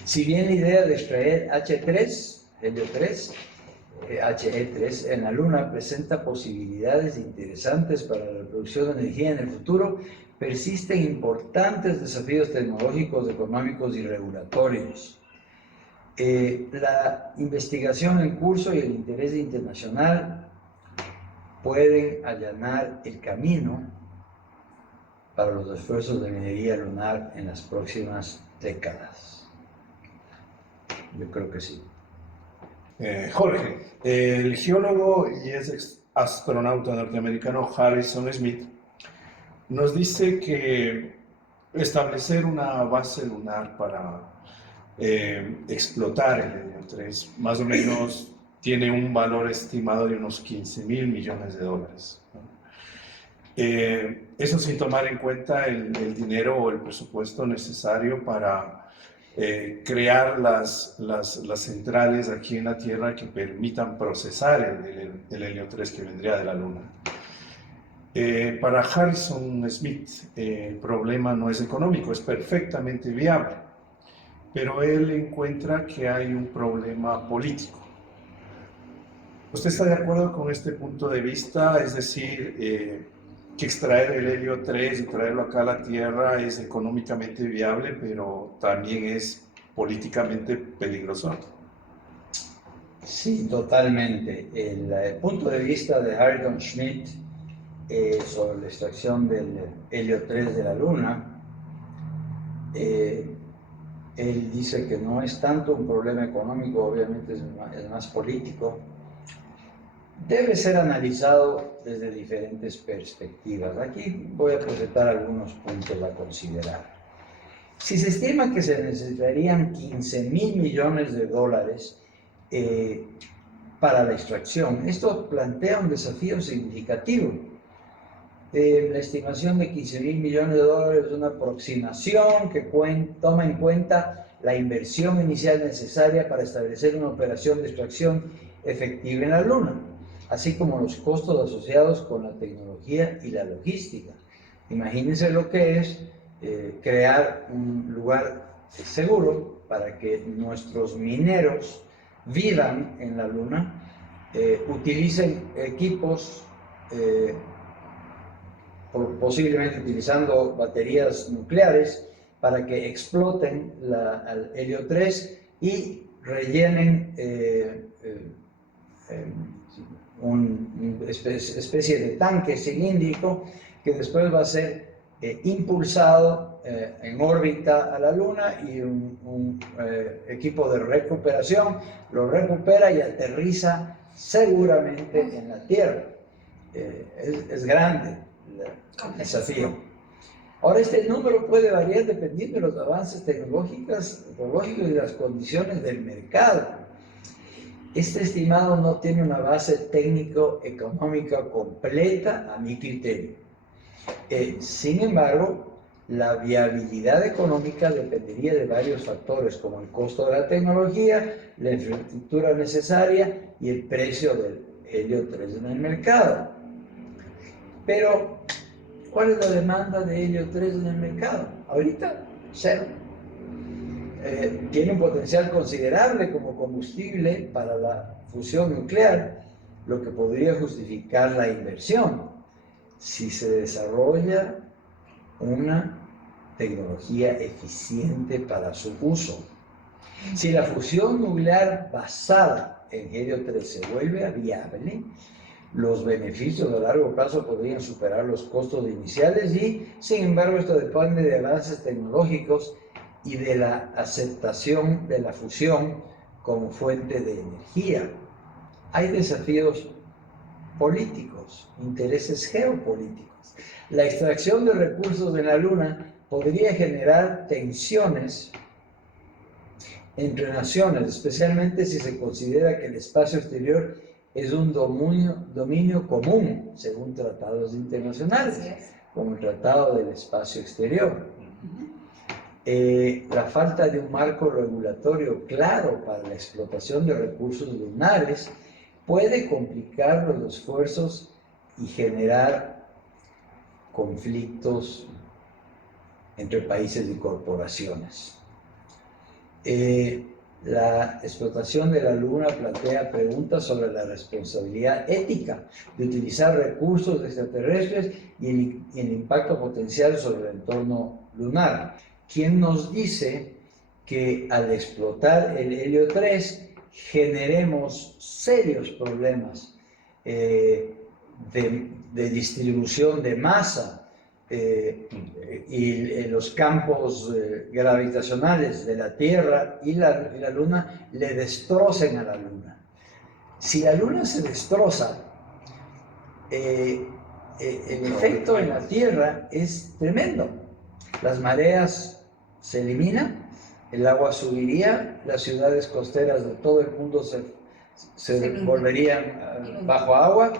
Si bien la idea de extraer helio 3, He3 en la Luna presenta posibilidades interesantes para la producción de energía en el futuro, persisten importantes desafíos tecnológicos, económicos y regulatorios. La investigación en curso y el interés internacional pueden allanar el camino para los esfuerzos de minería lunar en las próximas décadas. Yo creo que sí. Jorge, el geólogo y astronauta norteamericano Harrison Smith nos dice que establecer una base lunar para explotar el helio 3 más o menos tiene un valor estimado de unos $15.000 millones. Eso sin tomar en cuenta el dinero o el presupuesto necesario para crear las centrales aquí en la Tierra que permitan procesar el helio 3 que vendría de la Luna. Para Harrison Smith, el problema no es económico, es perfectamente viable, pero él encuentra que hay un problema político. ¿Usted está de acuerdo con este punto de vista? Es decir, que extraer el helio 3 y traerlo acá a la Tierra es económicamente viable, pero también es políticamente peligroso. Sí, totalmente. El punto de vista de Harrison Smith sobre la extracción del helio 3 de la Luna, él dice que no es tanto un problema económico, obviamente es más político. Debe ser analizado desde diferentes perspectivas. Aquí voy a presentar algunos puntos a considerar. Si se estima que se necesitarían $15.000 millones para la extracción, esto plantea un desafío significativo. La estimación de $15.000 millones es una aproximación que toma en cuenta la inversión inicial necesaria para establecer una operación de extracción efectiva en la Luna, así como los costos asociados con la tecnología y la logística. Imagínense lo que es crear un lugar seguro para que nuestros mineros vivan en la Luna, utilicen equipos, posiblemente utilizando baterías nucleares, para que exploten el helio 3 y rellenen una especie de tanque cilíndrico que después va a ser impulsado en órbita a la Luna, y un equipo de recuperación lo recupera y aterriza seguramente en la Tierra. Es grande el desafío. Ahora, este número puede variar dependiendo de los avances tecnológicos y las condiciones del mercado. Este estimado no tiene una base técnico-económica completa a mi criterio. Sin embargo, la viabilidad económica dependería de varios factores, como el costo de la tecnología, la infraestructura necesaria y el precio del helio 3 en el mercado. Pero, ¿cuál es la demanda de helio 3 en el mercado? Ahorita, cero. Tiene un potencial considerable como combustible para la fusión nuclear, lo que podría justificar la inversión si se desarrolla una tecnología eficiente para su uso. Si la fusión nuclear basada en helio 3 se vuelve viable, los beneficios a largo plazo podrían superar los costos iniciales y, sin embargo, esto depende de avances tecnológicos y de la aceptación de la fusión como fuente de energía. Hay desafíos políticos, intereses geopolíticos. La extracción de recursos de la Luna podría generar tensiones entre naciones, especialmente si se considera que el espacio exterior es un dominio común, según tratados internacionales, como el Tratado del Espacio Exterior. La falta de un marco regulatorio claro para la explotación de recursos lunares puede complicar los esfuerzos y generar conflictos entre países y corporaciones. La explotación de la Luna plantea preguntas sobre la responsabilidad ética de utilizar recursos extraterrestres y el impacto potencial sobre el entorno lunar. ¿Quién nos dice que al explotar el helio 3 generemos serios problemas de distribución de masa y los campos gravitacionales de la Tierra y la Luna le destrocen a la Luna? Si la Luna se destroza, el efecto en la Tierra es tremendo. Las mareas se eliminan, el agua subiría, las ciudades costeras de todo el mundo se volverían bajo agua,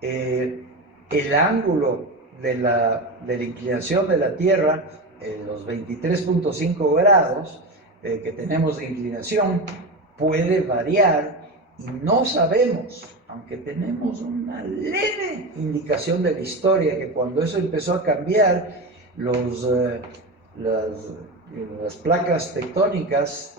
el ángulo de la inclinación de la Tierra, los 23.5 grados que tenemos de inclinación, puede variar y no sabemos, aunque tenemos una leve indicación de la historia, que cuando eso empezó a cambiar, las placas tectónicas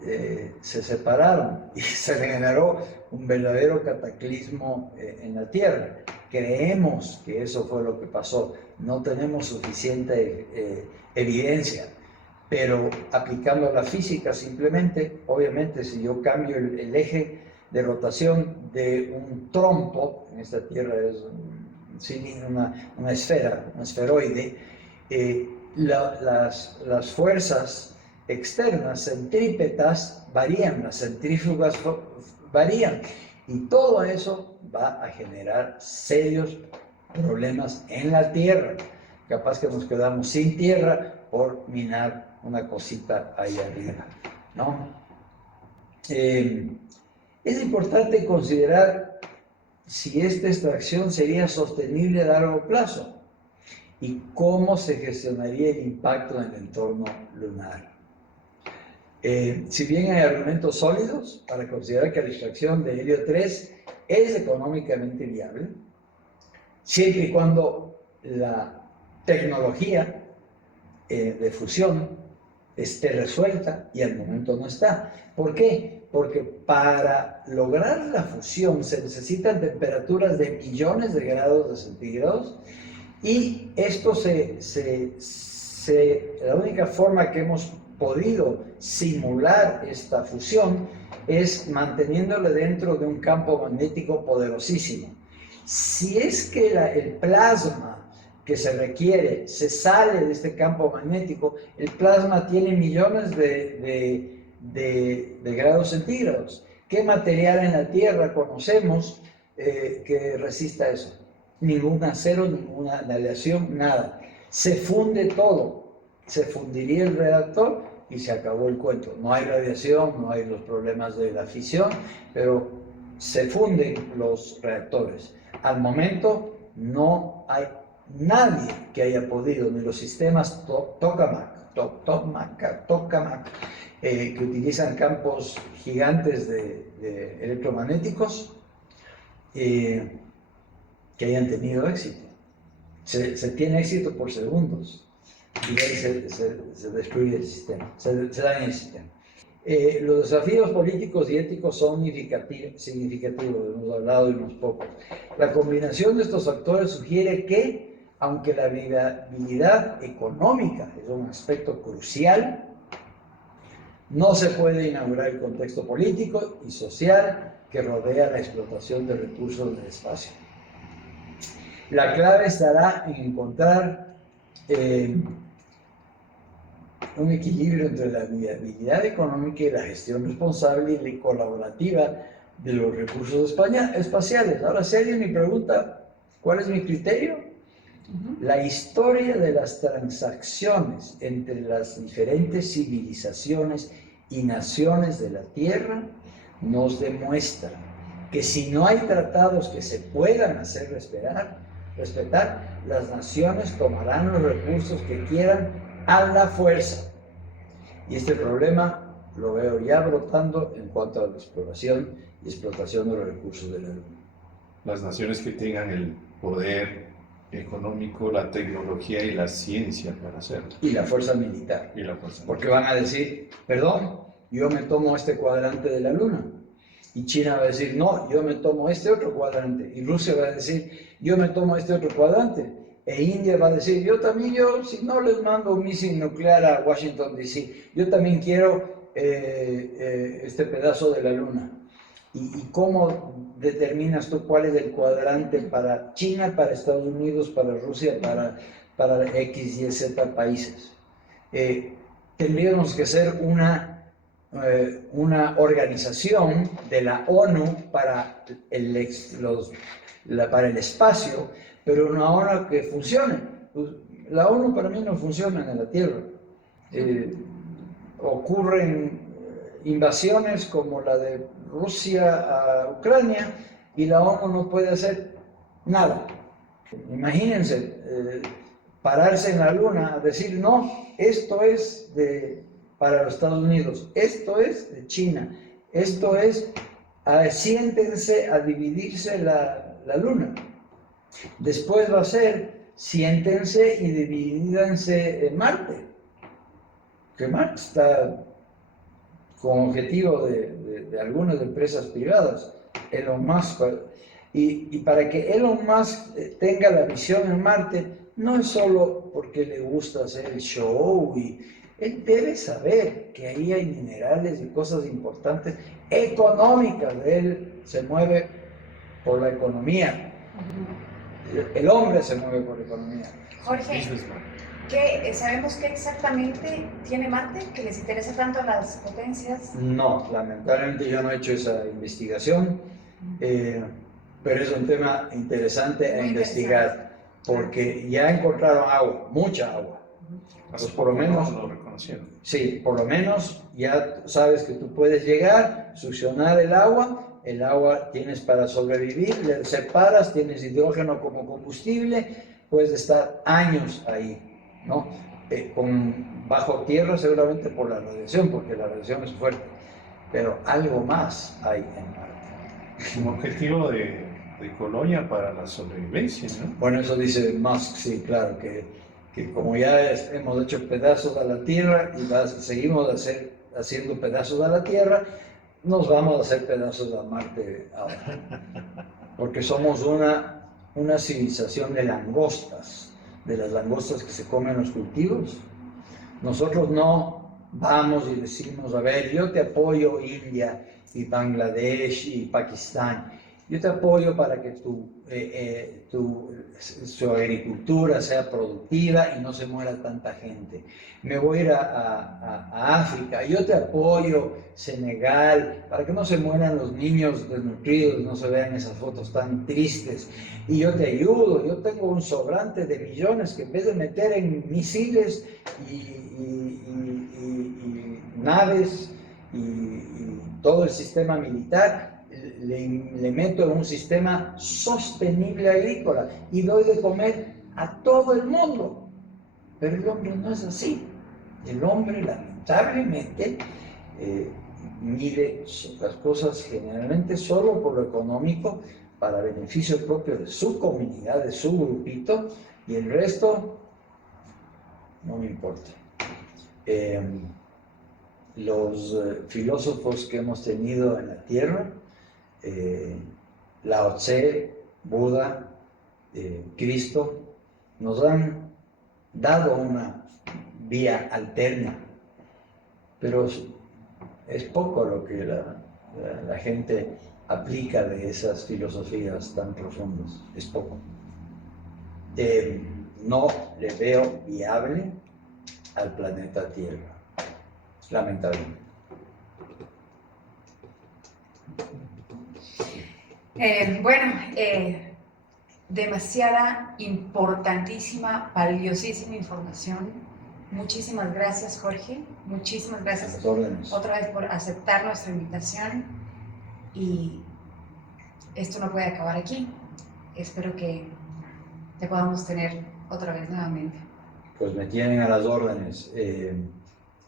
se separaron y se generó un verdadero cataclismo en la Tierra. Creemos que eso fue lo que pasó. No tenemos suficiente evidencia, pero aplicando la física simplemente, obviamente si yo cambio el eje de rotación de un trompo, en esta Tierra es una esfera, un esferoide, las fuerzas externas, centrípetas, varían, las centrífugas varían, y todo eso va a generar serios problemas en la Tierra. Capaz que nos quedamos sin tierra por minar una cosita ahí arriba, ¿no? Es importante considerar si esta extracción sería sostenible a largo plazo y cómo se gestionaría el impacto en el entorno lunar. Si bien hay argumentos sólidos para considerar que la extracción de helio 3 es económicamente viable, siempre y cuando la tecnología de fusión esté resuelta, y al momento no está. ¿Por qué? Porque para lograr la fusión se necesitan temperaturas de millones de grados de centígrados, y esto la única forma que hemos podido simular esta fusión es manteniéndole dentro de un campo magnético poderosísimo. Si es que el plasma que se requiere se sale de este campo magnético, el plasma tiene millones de grados centígrados. ¿Qué material en la Tierra conocemos que resista eso? Ningún acero, ninguna aleación, nada. Se funde todo. Se fundiría el reactor y se acabó el cuento. No hay radiación, no hay los problemas de la fisión, pero se funden los reactores. Al momento no hay nadie que haya podido, ni los sistemas tokamak, que utilizan campos gigantes de electromagnéticos, que hayan tenido éxito. Se tiene éxito por segundos y ahí se destruye el sistema, se daña el sistema. Los desafíos políticos y éticos son significativos, hemos hablado de unos pocos. La combinación de estos factores sugiere que, aunque la viabilidad económica es un aspecto crucial, no se puede inaugurar el contexto político y social que rodea la explotación de recursos del espacio. La clave estará en encontrar un equilibrio entre la viabilidad económica y la gestión responsable y colaborativa de los recursos espaciales. Ahora, si alguien me pregunta, ¿cuál es mi criterio? La historia de las transacciones entre las diferentes civilizaciones y naciones de la Tierra nos demuestra que si no hay tratados que se puedan hacer respetar, las naciones tomarán los recursos que quieran a la fuerza. Y este problema lo veo ya brotando en cuanto a la exploración y explotación de los recursos de la Luna. Las naciones que tengan el poder económico, la tecnología y la ciencia para hacerlo. Y la fuerza militar. Y la fuerza. Porque van a decir, perdón, yo me tomo este cuadrante de la Luna. Y China va a decir, no, yo me tomo este otro cuadrante. Y Rusia va a decir, yo me tomo este otro cuadrante. E India va a decir, yo, si no les mando un misil nuclear a Washington DC, yo también quiero este pedazo de la Luna. ¿Y cómo determinas tú cuál es el cuadrante para China, para Estados Unidos, para Rusia, para X, Y, Z países? Tendríamos que ser una organización de la ONU para el espacio, pero una ONU que funcione. La ONU para mí no funciona en la Tierra. Ocurren invasiones como la de Rusia a Ucrania y la ONU no puede hacer nada. Imagínense pararse en la Luna a decir, no, esto es para los Estados Unidos, esto es de China, esto es, siéntense a dividirse la Luna. Después va a ser, siéntense y divídanse en Marte, que Marte está con objetivo de algunas empresas privadas, Elon Musk, y para que Elon Musk tenga la visión en Marte, no es solo porque le gusta hacer el show, y él debe saber que ahí hay minerales y cosas importantes económicas. Él se mueve por la economía. El hombre se mueve por la economía. Jorge, ¿sabemos qué exactamente tiene Marte que les interesa tanto a las potencias? No, lamentablemente yo no he hecho esa investigación, pero es un tema interesante a investigar, porque ya encontraron agua, mucha agua. Pues por lo menos lo reconocieron. Sí, por lo menos ya sabes que tú puedes llegar, succionar el agua tienes para sobrevivir, le separas, tienes hidrógeno como combustible, puedes estar años ahí, ¿no? Bajo tierra seguramente por la radiación, porque la radiación es fuerte, pero algo más hay en Marte. Un objetivo de colonia para la sobrevivencia, ¿no? Bueno, eso dice Musk, sí, claro, que como ya hemos hecho pedazos a la Tierra y seguimos haciendo pedazos a la Tierra, nos vamos a hacer pedazos a Marte ahora. Porque somos una civilización de langostas, de las langostas que se comen los cultivos. Nosotros no vamos y decimos, a ver, yo te apoyo India y Bangladesh y Pakistán, yo te apoyo para que su agricultura sea productiva y no se muera tanta gente. Me voy a ir a África, yo te apoyo Senegal, para que no se mueran los niños desnutridos, no se vean esas fotos tan tristes. Y yo te ayudo, yo tengo un sobrante de millones que en vez de meter en misiles y naves y todo el sistema militar, le meto en un sistema sostenible agrícola y doy de comer a todo el mundo. Pero el hombre no es así. El hombre, lamentablemente, mide las cosas generalmente solo por lo económico, para beneficio propio de su comunidad, de su grupito, y el resto no me importa. Los filósofos que hemos tenido en la Tierra, Lao Tse, Buda, Cristo, nos han dado una vía alterna, pero es poco lo que la gente aplica de esas filosofías tan profundas, es poco. No le veo viable al planeta Tierra, lamentablemente. Demasiada, importantísima, valiosísima información. Muchísimas gracias, Jorge. Muchísimas A gracias las órdenes. otra vez por aceptar nuestra invitación. Y esto no puede acabar aquí. Espero que te podamos tener otra vez nuevamente. Pues me tienen a las órdenes.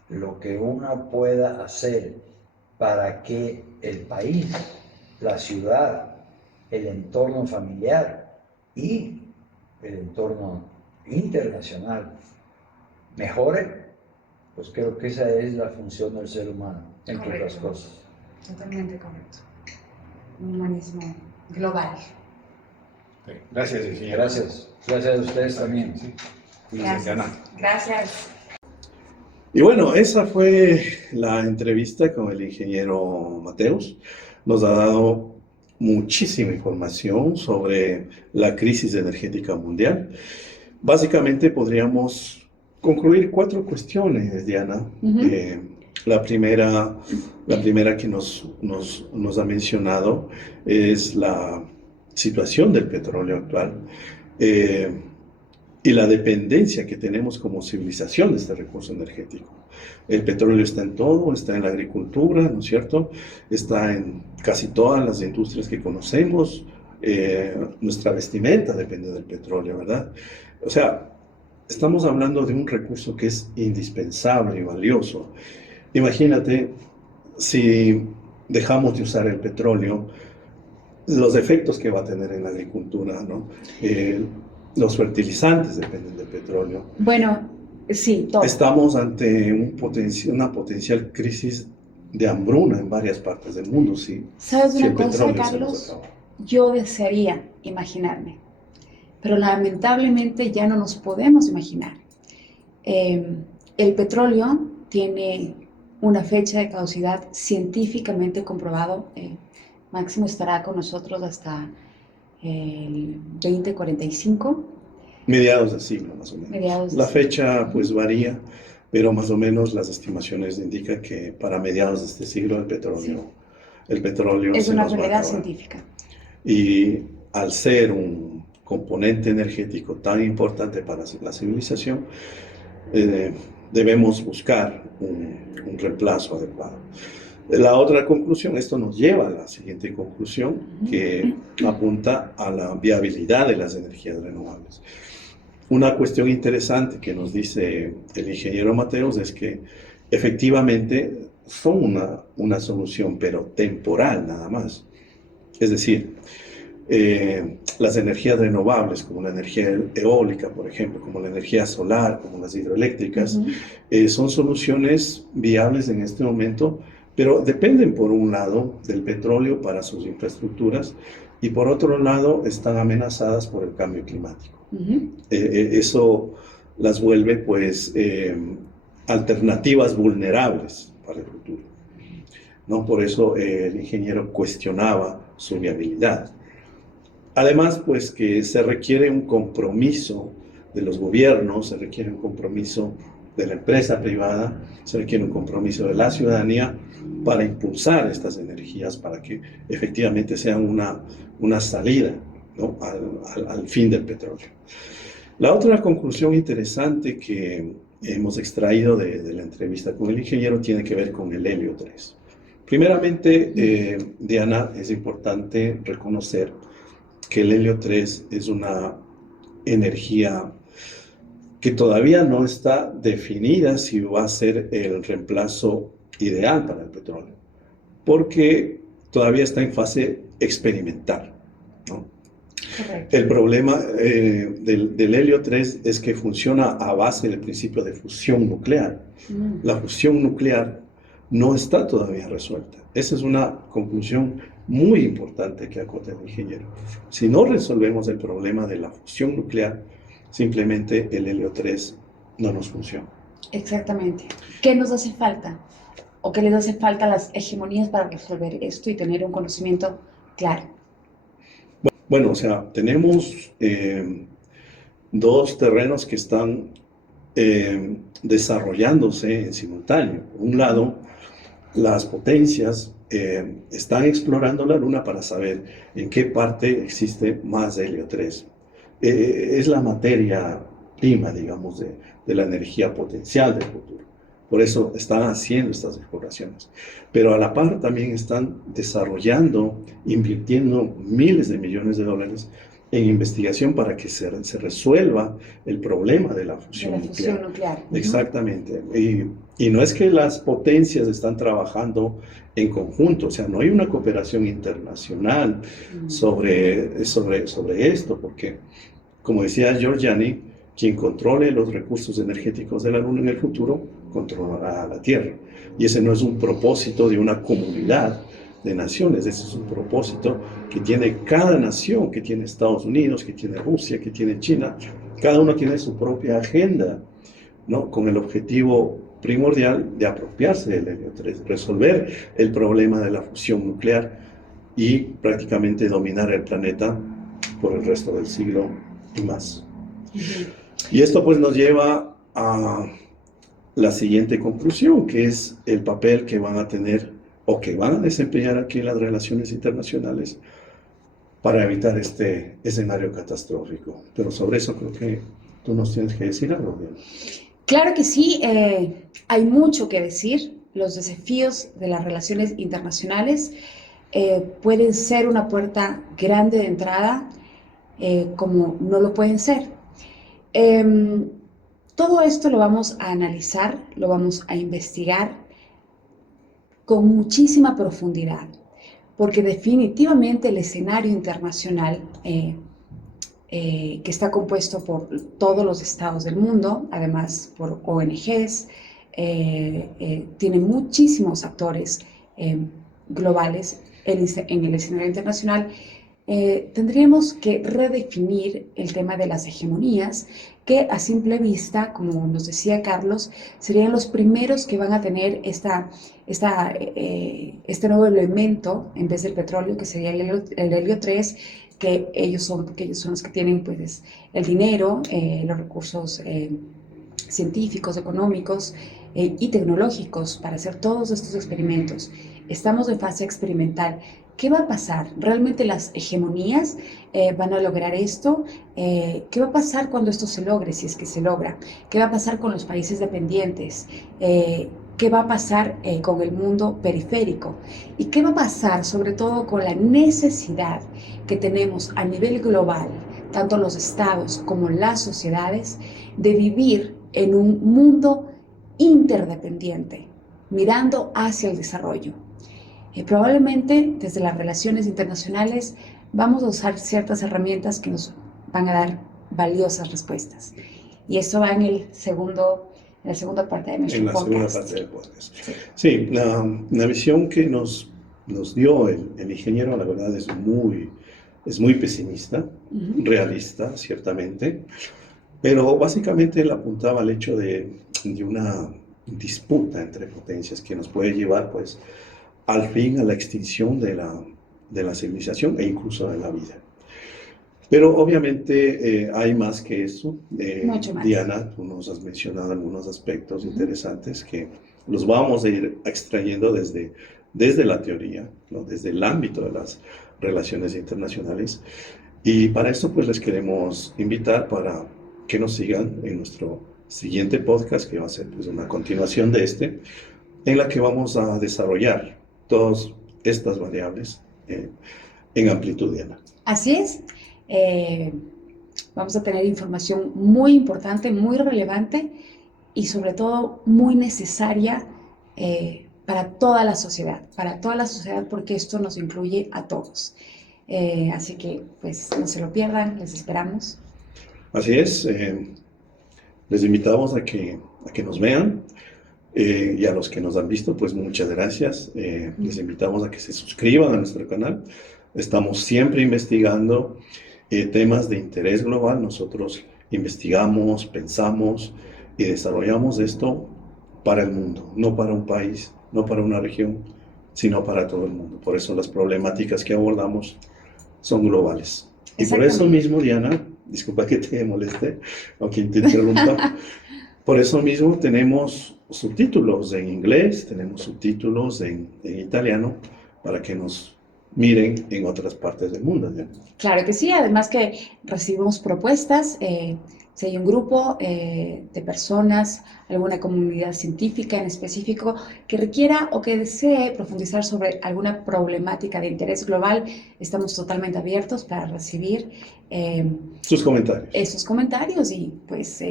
Lo que uno pueda hacer para que el país, la ciudad, el entorno familiar y el entorno internacional mejore, pues creo que esa es la función del ser humano, entre otras Correcto. cosas. Totalmente correcto. Un humanismo global. Sí. Gracias, ingeniero. Gracias. Gracias a ustedes también. Sí. Gracias. Diana. Gracias. Y bueno, esa fue la entrevista con el ingeniero Mateus. Nos ha dado muchísima información sobre la crisis energética mundial. Básicamente podríamos concluir 4 cuestiones, Diana. Ujú. La primera que nos ha mencionado es la situación del petróleo actual y la dependencia que tenemos como civilización de este recurso energético. El petróleo está en todo, está en la agricultura, ¿no es cierto? Está en casi todas las industrias que conocemos. Nuestra vestimenta depende del petróleo, ¿verdad? O sea, estamos hablando de un recurso que es indispensable y valioso. Imagínate si dejamos de usar el petróleo, los efectos que va a tener en la agricultura, ¿no? Los fertilizantes dependen del petróleo. Bueno, sí, todo. Estamos ante una potencial crisis de hambruna en varias partes del mundo, sí. ¿Sabes Si una el cosa, petróleo se nos Carlos? acaba. Yo desearía imaginarme, pero lamentablemente ya no nos podemos imaginar. El petróleo tiene una fecha de caducidad científicamente comprobado. Máximo estará con nosotros hasta el 2045. Mediados del siglo, más o menos. Mediados del La siglo. fecha, pues, varía, pero más o menos las estimaciones indican que para mediados de este siglo el petróleo Es se una nos va a realidad acabar. científica. Y al ser un componente energético tan importante para la civilización, debemos buscar un reemplazo adecuado. La otra conclusión, esto nos lleva a la siguiente conclusión, que apunta a la viabilidad de las energías renovables. Una cuestión interesante que nos dice el ingeniero Mateus es que efectivamente son una solución, pero temporal nada más. Es decir, las energías renovables, como la energía eólica, por ejemplo, como la energía solar, como las hidroeléctricas, son soluciones viables en este momento, pero dependen por un lado del petróleo para sus infraestructuras y por otro lado están amenazadas por el cambio climático. Eso las vuelve pues alternativas vulnerables para el futuro, ¿no? Por eso el ingeniero cuestionaba su viabilidad. Además, pues que se requiere un compromiso de los gobiernos, se requiere un compromiso de la empresa privada, se requiere un compromiso de la ciudadanía para impulsar estas energías, para que efectivamente sean una salida, ¿no?, al fin del petróleo. La otra conclusión interesante que hemos extraído de la entrevista con el ingeniero tiene que ver con el helio 3. Primeramente, Diana, es importante reconocer que el helio 3 es una energía que todavía no está definida si va a ser el reemplazo ideal para el petróleo, porque todavía está en fase experimental, ¿no? Correcto. El problema del helio 3 es que funciona a base del principio de fusión nuclear. La fusión nuclear no está todavía resuelta. Esa es una conclusión muy importante que acota el ingeniero. Si no resolvemos el problema de la fusión nuclear, simplemente el helio 3 no nos funciona. Exactamente. ¿Qué nos hace falta? ¿O qué les hace falta a las hegemonías para resolver esto y tener un conocimiento claro? Bueno, o sea, tenemos dos terrenos que están desarrollándose en simultáneo. Por un lado, las potencias están explorando la Luna para saber en qué parte existe más helio 3. Es la materia prima, digamos, de la energía potencial del futuro. Por eso están haciendo estas exploraciones. Pero a la par también están desarrollando, invirtiendo miles de millones de dólares en investigación para que se resuelva el problema de la fusión De la fusión nuclear. Exactamente. Y no es que las potencias están trabajando en conjunto, o sea, no hay una cooperación internacional sobre esto, porque, como decía Giorgiani, quien controle los recursos energéticos de la Luna en el futuro, controlará la Tierra. Y ese no es un propósito de una comunidad de naciones, ese es un propósito que tiene cada nación, que tiene Estados Unidos, que tiene Rusia, que tiene China. Cada uno tiene su propia agenda, ¿no? Con el objetivo primordial de apropiarse del helio 3, resolver el problema de la fusión nuclear y prácticamente dominar el planeta por el resto del siglo y más. Y esto pues nos lleva a la siguiente conclusión, que es el papel que van a tener o que van a desempeñar aquí las relaciones internacionales para evitar este escenario catastrófico. Pero sobre eso creo que tú nos tienes que decir algo, Diana. Claro que sí, hay mucho que decir. Los desafíos de las relaciones internacionales pueden ser una puerta grande de entrada, como no lo pueden ser. Todo esto lo vamos a analizar, lo vamos a investigar con muchísima profundidad, porque definitivamente el escenario internacional que está compuesto por todos los estados del mundo, además por ONGs, tiene muchísimos actores globales en el escenario internacional. Tendríamos que redefinir el tema de las hegemonías, que a simple vista, como nos decía Carlos, serían los primeros que van a tener este nuevo elemento en vez del petróleo, que sería el helio 3, que ellos son los que tienen pues, el dinero, los recursos científicos, económicos y tecnológicos para hacer todos estos experimentos. Estamos en fase experimental. ¿Qué va a pasar? ¿Realmente las hegemonías van a lograr esto? ¿Qué va a pasar cuando esto se logre, si es que se logra? ¿Qué va a pasar con los países dependientes? ¿Qué va a pasar con el mundo periférico? ¿Y qué va a pasar sobre todo con la necesidad que tenemos a nivel global, tanto los estados como las sociedades, de vivir en un mundo interdependiente, mirando hacia el desarrollo? Probablemente desde las relaciones internacionales vamos a usar ciertas herramientas que nos van a dar valiosas respuestas. Y eso va en la segunda parte de nuestro podcast. En la segunda parte del podcast. Sí, la visión que nos dio el ingeniero, la verdad, es muy pesimista, realista, ciertamente, pero básicamente él apuntaba al hecho de una disputa entre potencias que nos puede llevar, pues, al fin a la extinción de la civilización e incluso de la vida. Pero obviamente hay más que eso. Mucho más. Diana, tú nos has mencionado algunos aspectos interesantes que los vamos a ir extrayendo desde la teoría, ¿no? Desde el ámbito de las relaciones internacionales. Y para eso pues les queremos invitar para que nos sigan en nuestro siguiente podcast, que va a ser pues una continuación de este, en la que vamos a desarrollar todas estas variables en amplitud, Diana. Así es. Vamos a tener información muy importante, muy relevante y sobre todo muy necesaria para toda la sociedad, porque esto nos incluye a todos. Así que pues no se lo pierdan, les esperamos. Así es, les invitamos a que nos vean. Y a los que nos han visto, pues muchas gracias. Les invitamos a que se suscriban a nuestro canal. Estamos siempre investigando temas de interés global. Nosotros investigamos, pensamos y desarrollamos esto para el mundo, no para un país, no para una región, sino para todo el mundo. Por eso las problemáticas que abordamos son globales. Y por eso mismo, Diana, disculpa que te moleste o que te interrumpa, por eso mismo tenemos subtítulos en inglés, tenemos subtítulos en italiano, para que nos miren en otras partes del mundo, ¿ya? Claro que sí, además que recibimos propuestas, si hay un grupo de personas, alguna comunidad científica en específico que requiera o que desee profundizar sobre alguna problemática de interés global, estamos totalmente abiertos para recibir sus comentarios. Esos comentarios y pues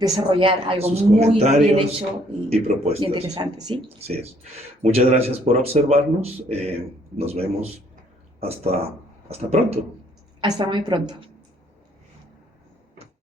desarrollar algo sus muy bien hecho y propuestas. Y interesante, ¿sí? Así es. Muchas gracias por observarnos. Nos vemos hasta pronto. Hasta muy pronto.